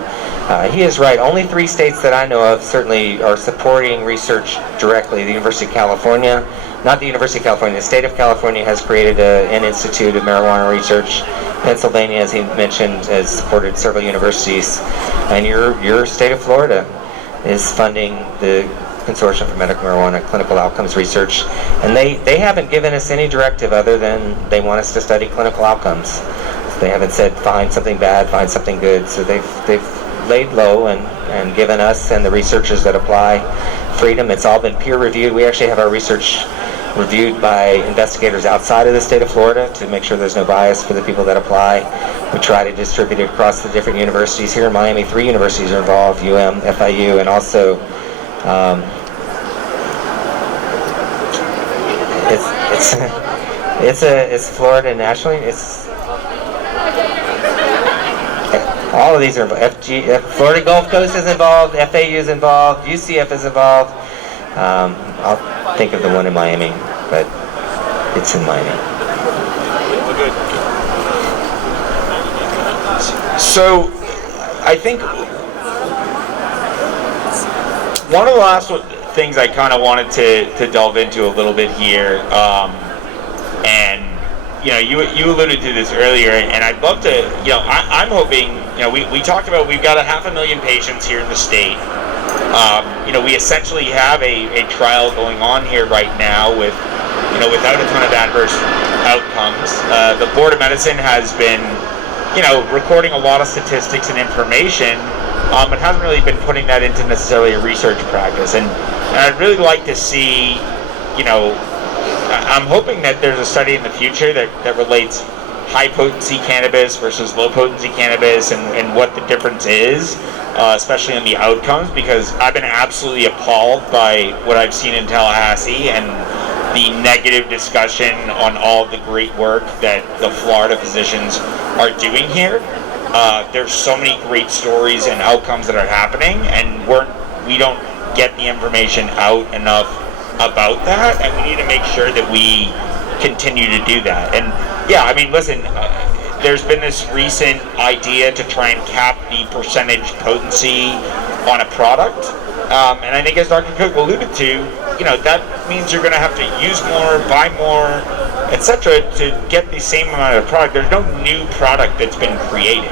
he is right. Only 3 states that I know of certainly are supporting research directly. The University of California, not the University of California, the state of California has created an institute of marijuana research. Pennsylvania, as he mentioned, has supported several universities. And your state of Florida is funding the Consortium for Medical Marijuana Clinical Outcomes Research. And they haven't given us any directive other than they want us to study clinical outcomes. They haven't said find something bad, find something good. So they've laid low and given us and the researchers that apply freedom. It's all been peer reviewed. We actually have our research reviewed by investigators outside of the state of Florida to make sure there's no bias for the people that apply. We try to distribute it across the different universities. Here in Miami, 3 universities are involved, UM, FIU, and also it's Florida nationally. It's all of these are involved. Florida Gulf Coast is involved, FAU is involved, UCF is involved. I'll think of the one in Miami, but it's in Miami. So, I think one of the last things I kind of wanted to delve into a little bit here, and you know, you alluded to this earlier, and I'd love to, you know, I'm hoping, you know, we talked about we've got 500,000 patients here in the state. You know, we essentially have a trial going on here right now with, you know, without a ton of adverse outcomes. The Board of Medicine has been, you know, recording a lot of statistics and information, but hasn't really been putting that into necessarily a research practice. And I'd really like to see, you know, I'm hoping that there's a study in the future that relates high potency cannabis versus low potency cannabis and what the difference is, especially on the outcomes, because I've been absolutely appalled by what I've seen in Tallahassee and the negative discussion on all the great work that the Florida physicians are doing here. There's so many great stories and outcomes that are happening, and we don't get the information out enough about that, and we need to make sure that we continue to do that. And yeah, I mean, listen, there's been this recent idea to try and cap the percentage potency on a product, and I think as Dr. Cook alluded to, you know, that means you're going to have to use more, buy more, etc. to get the same amount of product. There's no new product that's been created.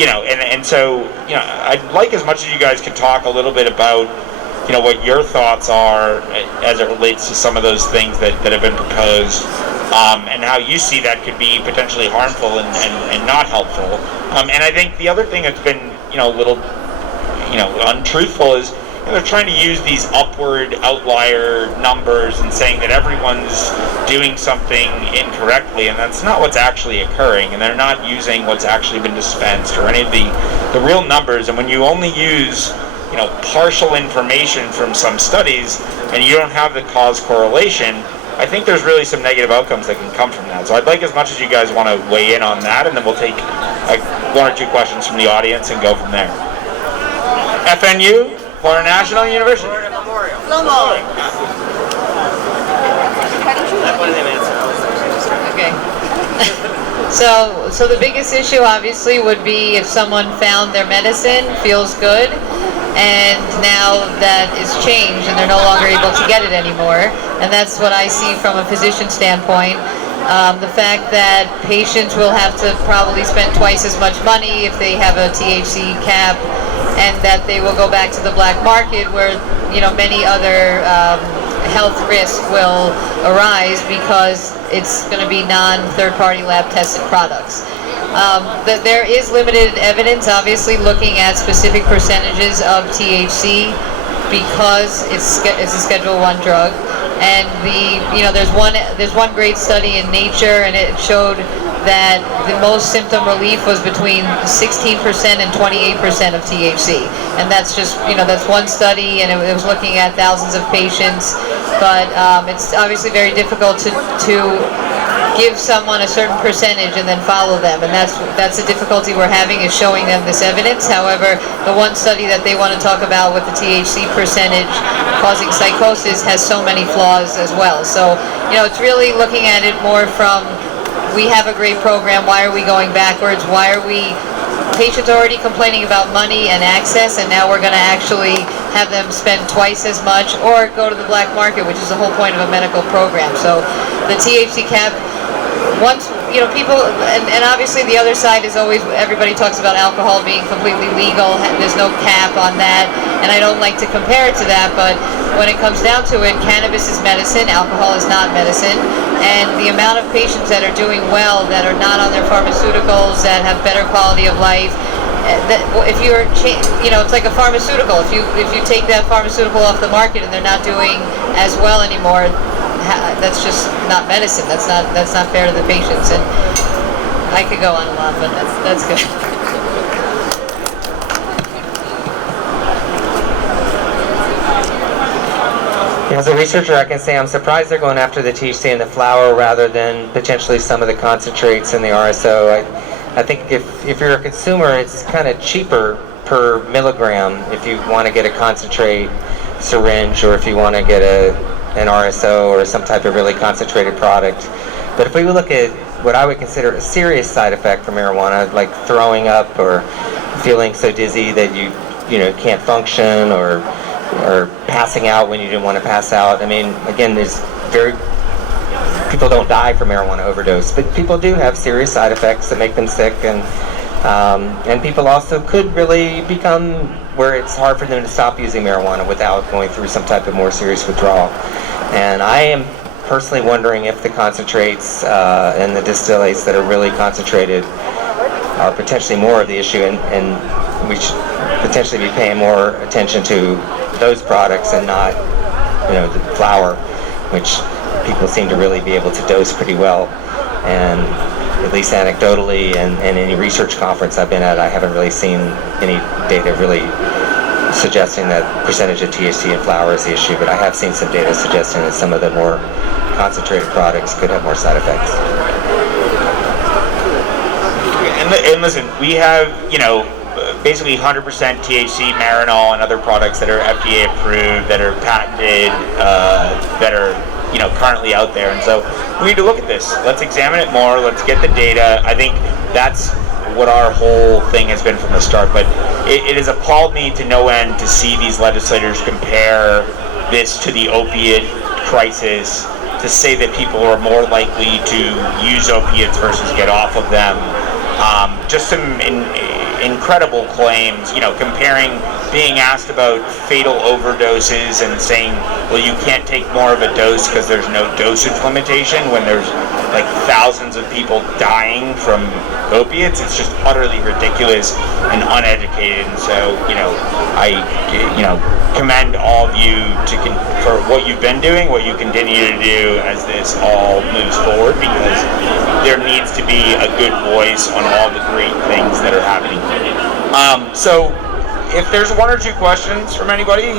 You know, and so, you know, I'd like as much as you guys could talk a little bit about, you know, what your thoughts are as it relates to some of those things that have been proposed, and how you see that could be potentially harmful and not helpful. And I think the other thing that's been, you know, a little, you know, untruthful is, you know, they're trying to use these upward outlier numbers and saying that everyone's doing something incorrectly, and that's not what's actually occurring, and they're not using what's actually been dispensed or any of the real numbers. And when you only use, you know, partial information from some studies and you don't have the cause correlation, I think there's really some negative outcomes that can come from that. So I'd like as much as you guys want to weigh in on that, and then we'll take like 1 or 2 questions from the audience and go from there. FNU, Florida National University. Florida Memorial. Okay. So the biggest issue obviously would be if someone found their medicine, feels good, and now that is changed and they're no longer able to get it anymore, and that's what I see from a physician standpoint. The fact that patients will have to probably spend twice as much money if they have a THC cap, and that they will go back to the black market where, you know, many other health risks will arise because it's going to be non-third-party lab tested products. That there is limited evidence, obviously, looking at specific percentages of THC because it's a Schedule I drug. And there's one great study in Nature, and it showed that the most symptom relief was between 16% and 28% of THC. And that's just, that's one study, and it was looking at thousands of patients. But it's obviously very difficult to give someone a certain percentage and then follow them, and that's the difficulty we're having, is showing them this evidence. However, the one study that they want to talk about with the THC percentage causing psychosis has so many flaws as well. So, it's really looking at it more from, we have a great program, why are we going backwards? Why are we, patients are already complaining about money and access, and now we're going to actually have them spend twice as much or go to the black market, which is the whole point of a medical program. So the THC cap, once, people, and obviously the other side is always, everybody talks about alcohol being completely legal, there's no cap on that, and I don't like to compare it to that, but when it comes down to it, cannabis is medicine, alcohol is not medicine, and the amount of patients that are doing well, that are not on their pharmaceuticals, that have better quality of life, if you're, it's like a pharmaceutical, if you take that pharmaceutical off the market and they're not doing as well anymore, that's just not medicine. That's not fair to the patients. And I could go on a lot, but that's good. As a researcher, I can say I'm surprised they're going after the THC in the flower rather than potentially some of the concentrates in the RSO. I think if you're a consumer, it's kind of cheaper per milligram if you want to get a concentrate syringe, or if you want to get an RSO or some type of really concentrated product. But if we look at what I would consider a serious side effect from marijuana, like throwing up or feeling so dizzy that you can't function, or passing out when you didn't want to pass out. I mean, again, people don't die from marijuana overdose, but people do have serious side effects that make them sick, and people also could really become where it's hard for them to stop using marijuana without going through some type of more serious withdrawal. And I am personally wondering if the concentrates and the distillates that are really concentrated are potentially more of the issue, and we should potentially be paying more attention to those products and not, the flower, which people seem to really be able to dose pretty well. And at least anecdotally, and any research conference I've been at, I haven't really seen any data really suggesting that percentage of THC in flower is the issue, but I have seen some data suggesting that some of the more concentrated products could have more side effects. And listen, we have, basically 100% THC, Marinol, and other products that are FDA approved, that are patented, that are, currently out there. And so we need to look at this. Let's examine it more. Let's get the data. I think that's what our whole thing has been from the start. But it has appalled me to no end to see these legislators compare this to the opiate crisis, to say that people are more likely to use opiates versus get off of them. Just some incredible claims, comparing being asked about fatal overdoses and saying, well, you can't take more of a dose because there's no dosage limitation, when there's like thousands of people dying from opiates. It's just utterly ridiculous and uneducated. And so, I commend all of you for what you've been doing, what you continue to do as this all moves forward, because there needs to be a good voice on all the great things that are happening. So if there's one or two questions from anybody,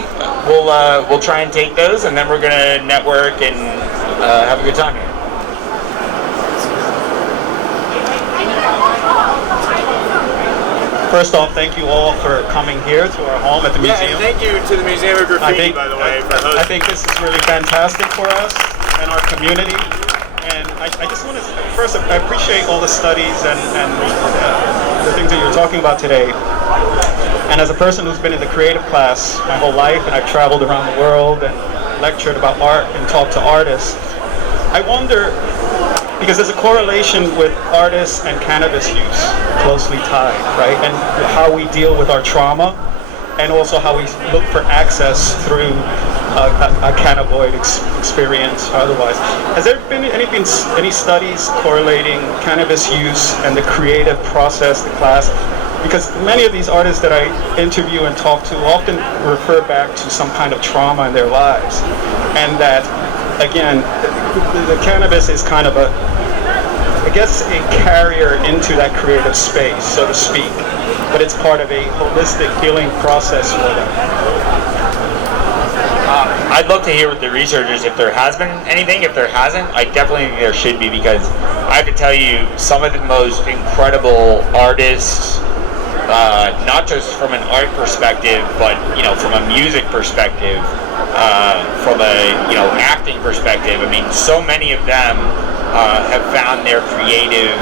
we'll try and take those, and then we're gonna network and have a good time here. First off, thank you all for coming here to our home at the museum. Yeah, and thank you to the Museum of Graffiti, by the way, for hosting. I think this is really fantastic for us and our community. And I just want to, first, I appreciate all the studies and the things that you're talking about today. And as a person who's been in the creative class my whole life, and I've traveled around the world and lectured about art and talked to artists, I wonder, because there's a correlation with artists and cannabis use, closely tied, right? And how we deal with our trauma, and also how we look for access through a cannabinoid experience or otherwise. Has there been any studies correlating cannabis use and the creative process, the class? Because many of these artists that I interview and talk to often refer back to some kind of trauma in their lives. And that, again, the cannabis is kind of I guess, a carrier into that creative space, so to speak. But it's part of a holistic healing process for them. I'd love to hear with the researchers if there has been anything. If there hasn't, I definitely think there should be, because I have to tell you, some of the most incredible artists, not just from an art perspective, but from a music perspective, from a acting perspective. I mean, so many of them have found their creative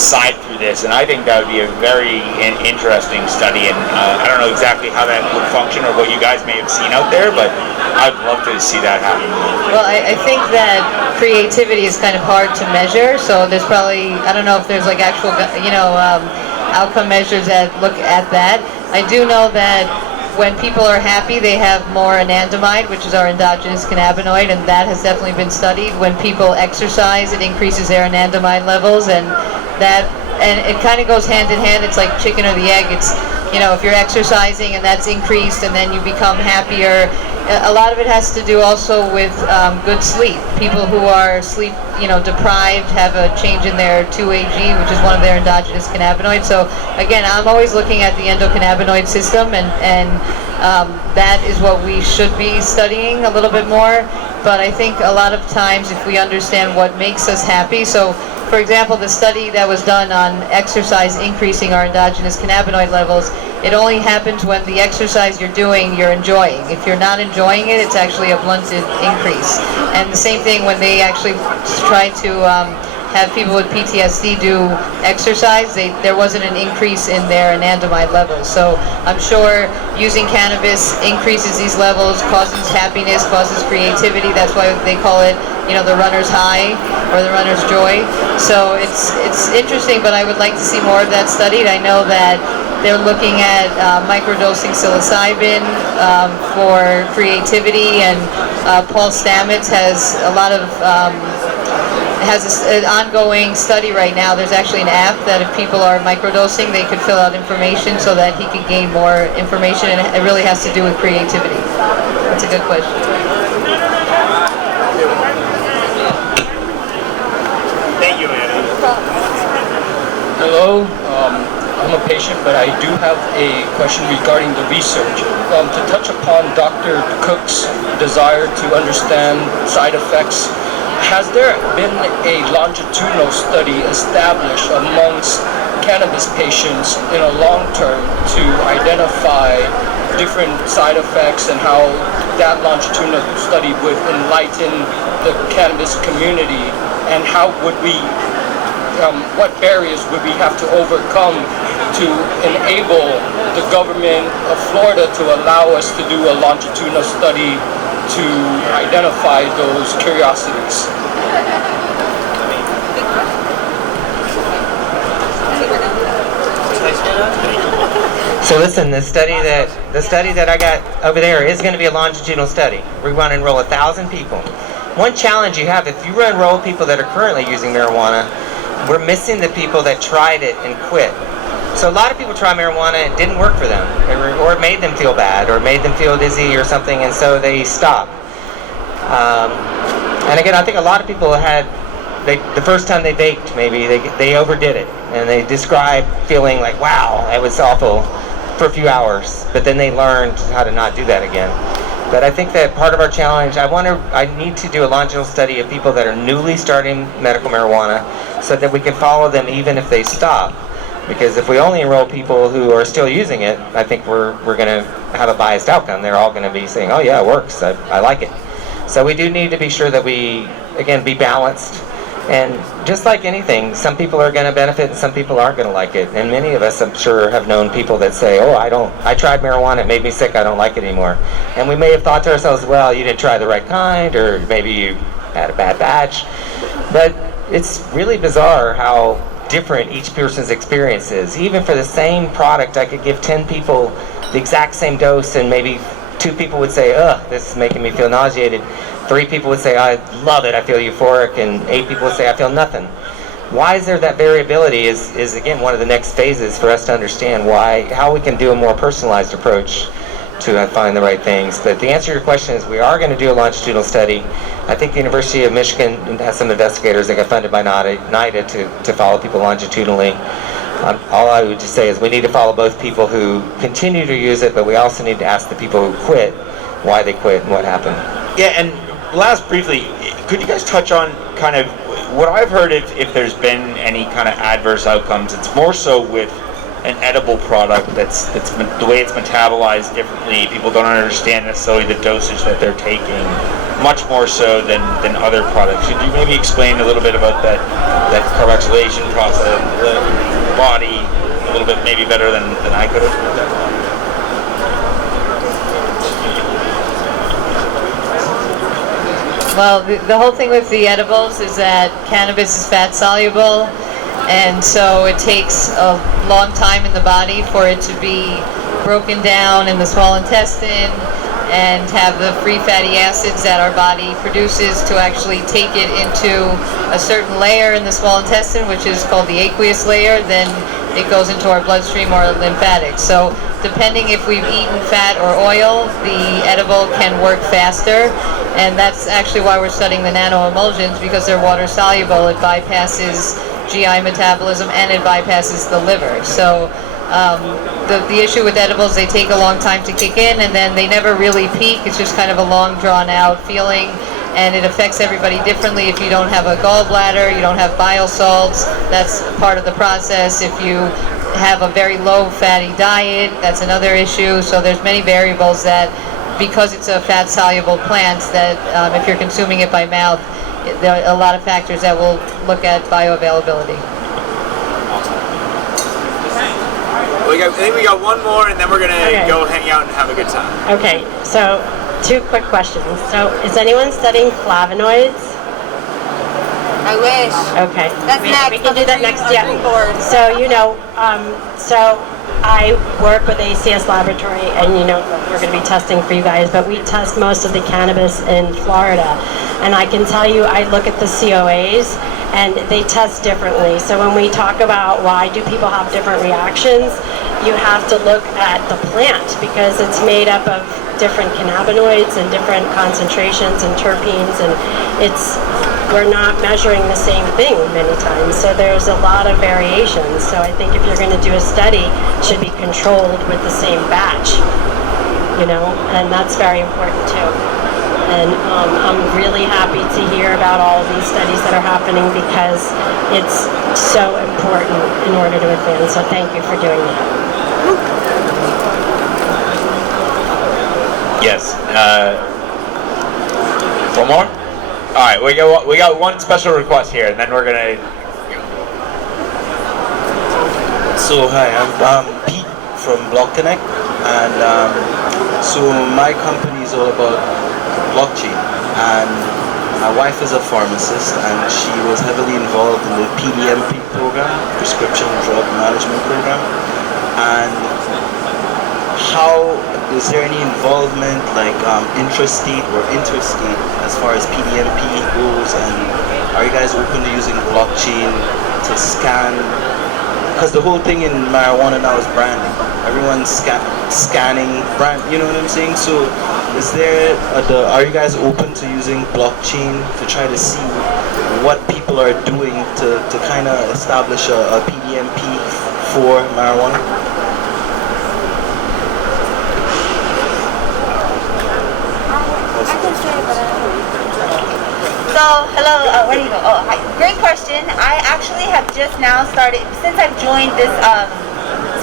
side through this, and I think that would be a very interesting study. And I don't know exactly how that would function or what you guys may have seen out there, but I'd love to see that happen. Well, I think that creativity is kind of hard to measure, so there's probably, I don't know if there's like actual, outcome measures that look at that. I do know that when people are happy, they have more anandamide, which is our endogenous cannabinoid, and that has definitely been studied. When people exercise, it increases their anandamide levels, and it kind of goes hand in hand. It's like chicken or the egg. It's, if you're exercising and that's increased, and then you become happier. A lot of it has to do also with good sleep. People who are sleep, deprived have a change in their 2-AG, which is one of their endogenous cannabinoids. So again, I'm always looking at the endocannabinoid system, and that is what we should be studying a little bit more. But I think a lot of times, if we understand what makes us happy, so for example, the study that was done on exercise increasing our endogenous cannabinoid levels, it only happens when the exercise you're doing, you're enjoying. If you're not enjoying it, it's actually a blunted increase. And the same thing when they actually try to have people with PTSD do exercise, there wasn't an increase in their anandamide levels. So I'm sure using cannabis increases these levels, causes happiness, causes creativity. That's why they call it, the runner's high or the runner's joy. So it's interesting, but I would like to see more of that studied. I know that they're looking at microdosing psilocybin for creativity, and Paul Stamets has a lot of has an ongoing study right now. There's actually an app that if people are microdosing, they could fill out information so that he could gain more information, and it really has to do with creativity. That's a good question. Thank you, Anna. Hello, I'm a patient, but I do have a question regarding the research. To touch upon Dr. Cook's desire to understand side effects, has there been a longitudinal study established amongst cannabis patients in a long term to identify different side effects, and how that longitudinal study would enlighten the cannabis community, and how would we, what barriers would we have to overcome to enable the government of Florida to allow us to do a longitudinal study to identify those curiosities? So listen, the study that I got over there is going to be a longitudinal study. We want to enroll 1,000 people. One challenge you have, if you enroll people that are currently using marijuana, we're missing the people that tried it and quit. So a lot of people try marijuana and it didn't work for them, or it made them feel bad, or made them feel dizzy or something, and so they stop. And again, I think a lot of people had, the first time they vaped, maybe they overdid it, and they described feeling like, wow, that was awful for a few hours, but then they learned how to not do that again. But I think that part of our challenge, I need to do a longitudinal study of people that are newly starting medical marijuana, so that we can follow them even if they stop. Because if we only enroll people who are still using it, I think we're going to have a biased outcome. They're all going to be saying, oh yeah, it works, I like it. So we do need to be sure that we, again, be balanced And just like anything, some people are going to benefit and some people aren't going to like it. And many of us, I'm sure, have known people that say, oh, I tried marijuana, it made me sick, I don't like it anymore. And we may have thought to ourselves, well, you didn't try the right kind, or maybe you had a bad batch. But it's really bizarre how different each person's experience is. Even for the same product, I could give 10 people the exact same dose, and maybe 2 people would say, ugh, this is making me feel nauseated. 3 people would say, I love it, I feel euphoric, and 8 people would say, I feel nothing. Why is there that variability is again, one of the next phases for us to understand how we can do a more personalized approach to find the right things. But the answer to your question is we are going to do a longitudinal study. I think the University of Michigan has some investigators that got funded by NIDA to follow people longitudinally. All I would just say is we need to follow both people who continue to use it, but we also need to ask the people who quit why they quit and what happened. Yeah, and last briefly, could you guys touch on kind of what I've heard if there's been any kind of adverse outcomes? It's more so with an edible product that's the way it's metabolized differently. People don't understand necessarily the dosage that they're taking, much more so than other products. Could you maybe explain a little bit about that carboxylation process, the body, a little bit maybe better than I could have? Well, the whole thing with the edibles is that cannabis is fat soluble, and so it takes a long time in the body for it to be broken down in the small intestine and have the free fatty acids that our body produces to actually take it into a certain layer in the small intestine, which is called the aqueous layer. Then it goes into our bloodstream or lymphatics. So depending if we've eaten fat or oil, the edible can work faster. And that's actually why we're studying the nano-emulsions, because they're water soluble. It bypasses GI metabolism and it bypasses the liver. So the issue with edibles, they take a long time to kick in and then they never really peak. It's just kind of a long drawn out feeling, and it affects everybody differently. If you don't have a gallbladder, you don't have bile salts, that's part of the process. If you have a very low fatty diet, that's another issue. So there's many variables that, because it's a fat soluble plant, that if you're consuming it by mouth, there are a lot of factors that will look at bioavailability. I think we got one more, and then we're gonna go hang out and have a good time. Okay, so 2 quick questions. So, is anyone studying flavonoids? I wish. Okay. That's next. We can do that next. Yeah. So so I work with ACS Laboratory, and we're going to be testing for you guys, but we test most of the cannabis in Florida. And I can tell you, I look at the COAs, and they test differently. So when we talk about why do people have different reactions, you have to look at the plant, because it's made up of different cannabinoids and different concentrations and terpenes, and we're not measuring the same thing many times. So there's a lot of variations. So I think if you're going to do a study, it should be controlled with the same batch, and that's very important too. And I'm really happy to hear about all of these studies that are happening, because it's so important in order to advance. So thank you for doing that. Yes. One more? All right, we got one special request here, and then we're gonna. So hi, I'm Pete from Block Connect, and so my company is all about blockchain, and my wife is a pharmacist, and she was heavily involved in the PDMP program, Prescription Drug Management Program. And how is there any involvement, like intrastate or interstate, as far as PDMP goes? And are you guys open to using blockchain to scan? Because the whole thing in marijuana now is branding. Everyone's scanning brand. You know what I'm saying? So, are you guys open to using blockchain to try to see what people are doing to kind of establish a PDMP for marijuana? So, hello, where do you go? Oh, hi. Great question. I actually have just now started, since I've joined this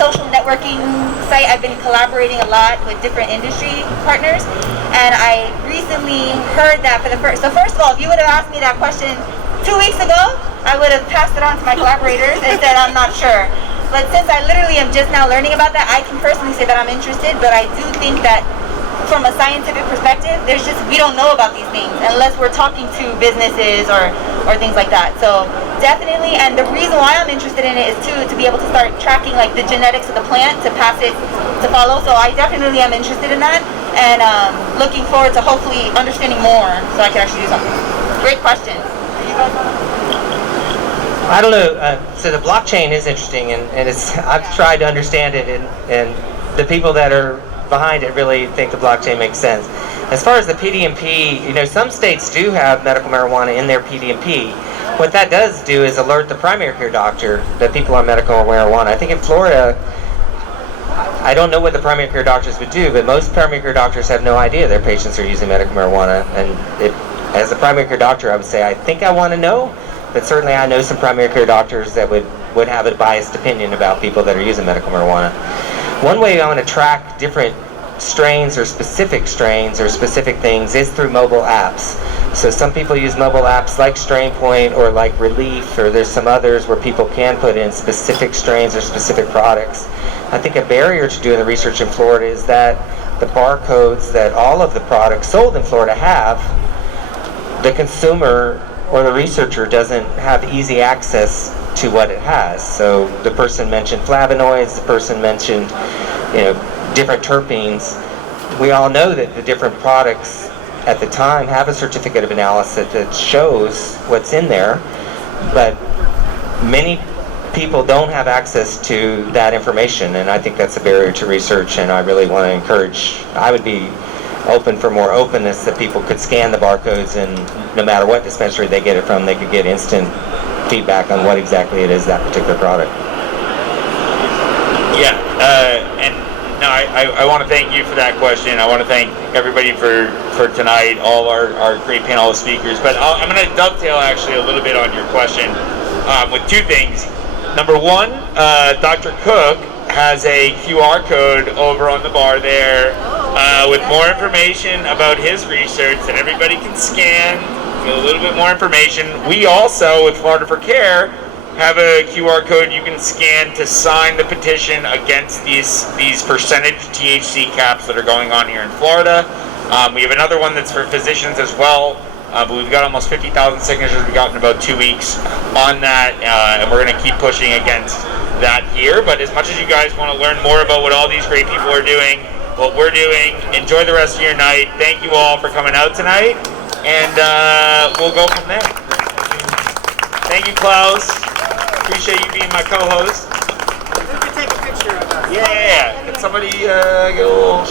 social networking site, I've been collaborating a lot with different industry partners, and I recently heard that for the first, so first of all, if you would have asked me that question 2 weeks ago, I would have passed it on to my collaborators and said I'm not sure. But since I literally am just now learning about that, I can personally say that I'm interested, but I do think that from a scientific perspective, we don't know about these things unless we're talking to businesses or things like that. So definitely, and the reason why I'm interested in it is to be able to start tracking like the genetics of the plant to pass it to follow. So I definitely am interested in that, and looking forward to hopefully understanding more so I can actually do something. Great question. I don't know. So the blockchain is interesting, and I've tried to understand it, and the people that are behind it really think the blockchain makes sense. As far as the PDMP, some states do have medical marijuana in their PDMP. What that does do is alert the primary care doctor that people on medical marijuana. I think in Florida, I don't know what the primary care doctors would do, but most primary care doctors have no idea their patients are using medical marijuana. And as a primary care doctor, I would say I think I want to know, but certainly I know some primary care doctors that would have a biased opinion about people that are using medical marijuana. One way I want to track different strains or specific things is through mobile apps. So some people use mobile apps like StrainPoint or like Relief, or there's some others where people can put in specific strains or specific products. I think a barrier to doing the research in Florida is that the barcodes that all of the products sold in Florida have, the consumer or the researcher doesn't have easy access to what it has. So the person mentioned flavonoids, the person mentioned, different terpenes. We all know that the different products at the time have a certificate of analysis that shows what's in there, but many people don't have access to that information, and I think that's a barrier to research, and I really want to encourage, I would be open for more openness, that people could scan the barcodes, and no matter what dispensary they get it from, they could get instant feedback on what exactly it is, that particular product. Yeah, and no, I want to thank you for that question. I want to thank everybody for tonight, all our great panel of speakers. But I'm going to dovetail actually a little bit on your question with two things. Number one, Dr. Cook has a QR code over on the bar there with more information about his research that everybody can scan, get a little bit more information. We also, with Florida for Care, have a QR code you can scan to sign the petition against these percentage THC caps that are going on here in Florida. We have another one that's for physicians as well, but we've got almost 50,000 signatures we got in about 2 weeks on that, and we're going to keep pushing against that here. But as much as you guys want to learn more about what all these great people are doing, what we're doing, enjoy the rest of your night. Thank you all for coming out tonight, and we'll go from there. Thank you, Klaus. Appreciate you being my co-host. We can take a picture of us. Yeah. Can somebody get a little...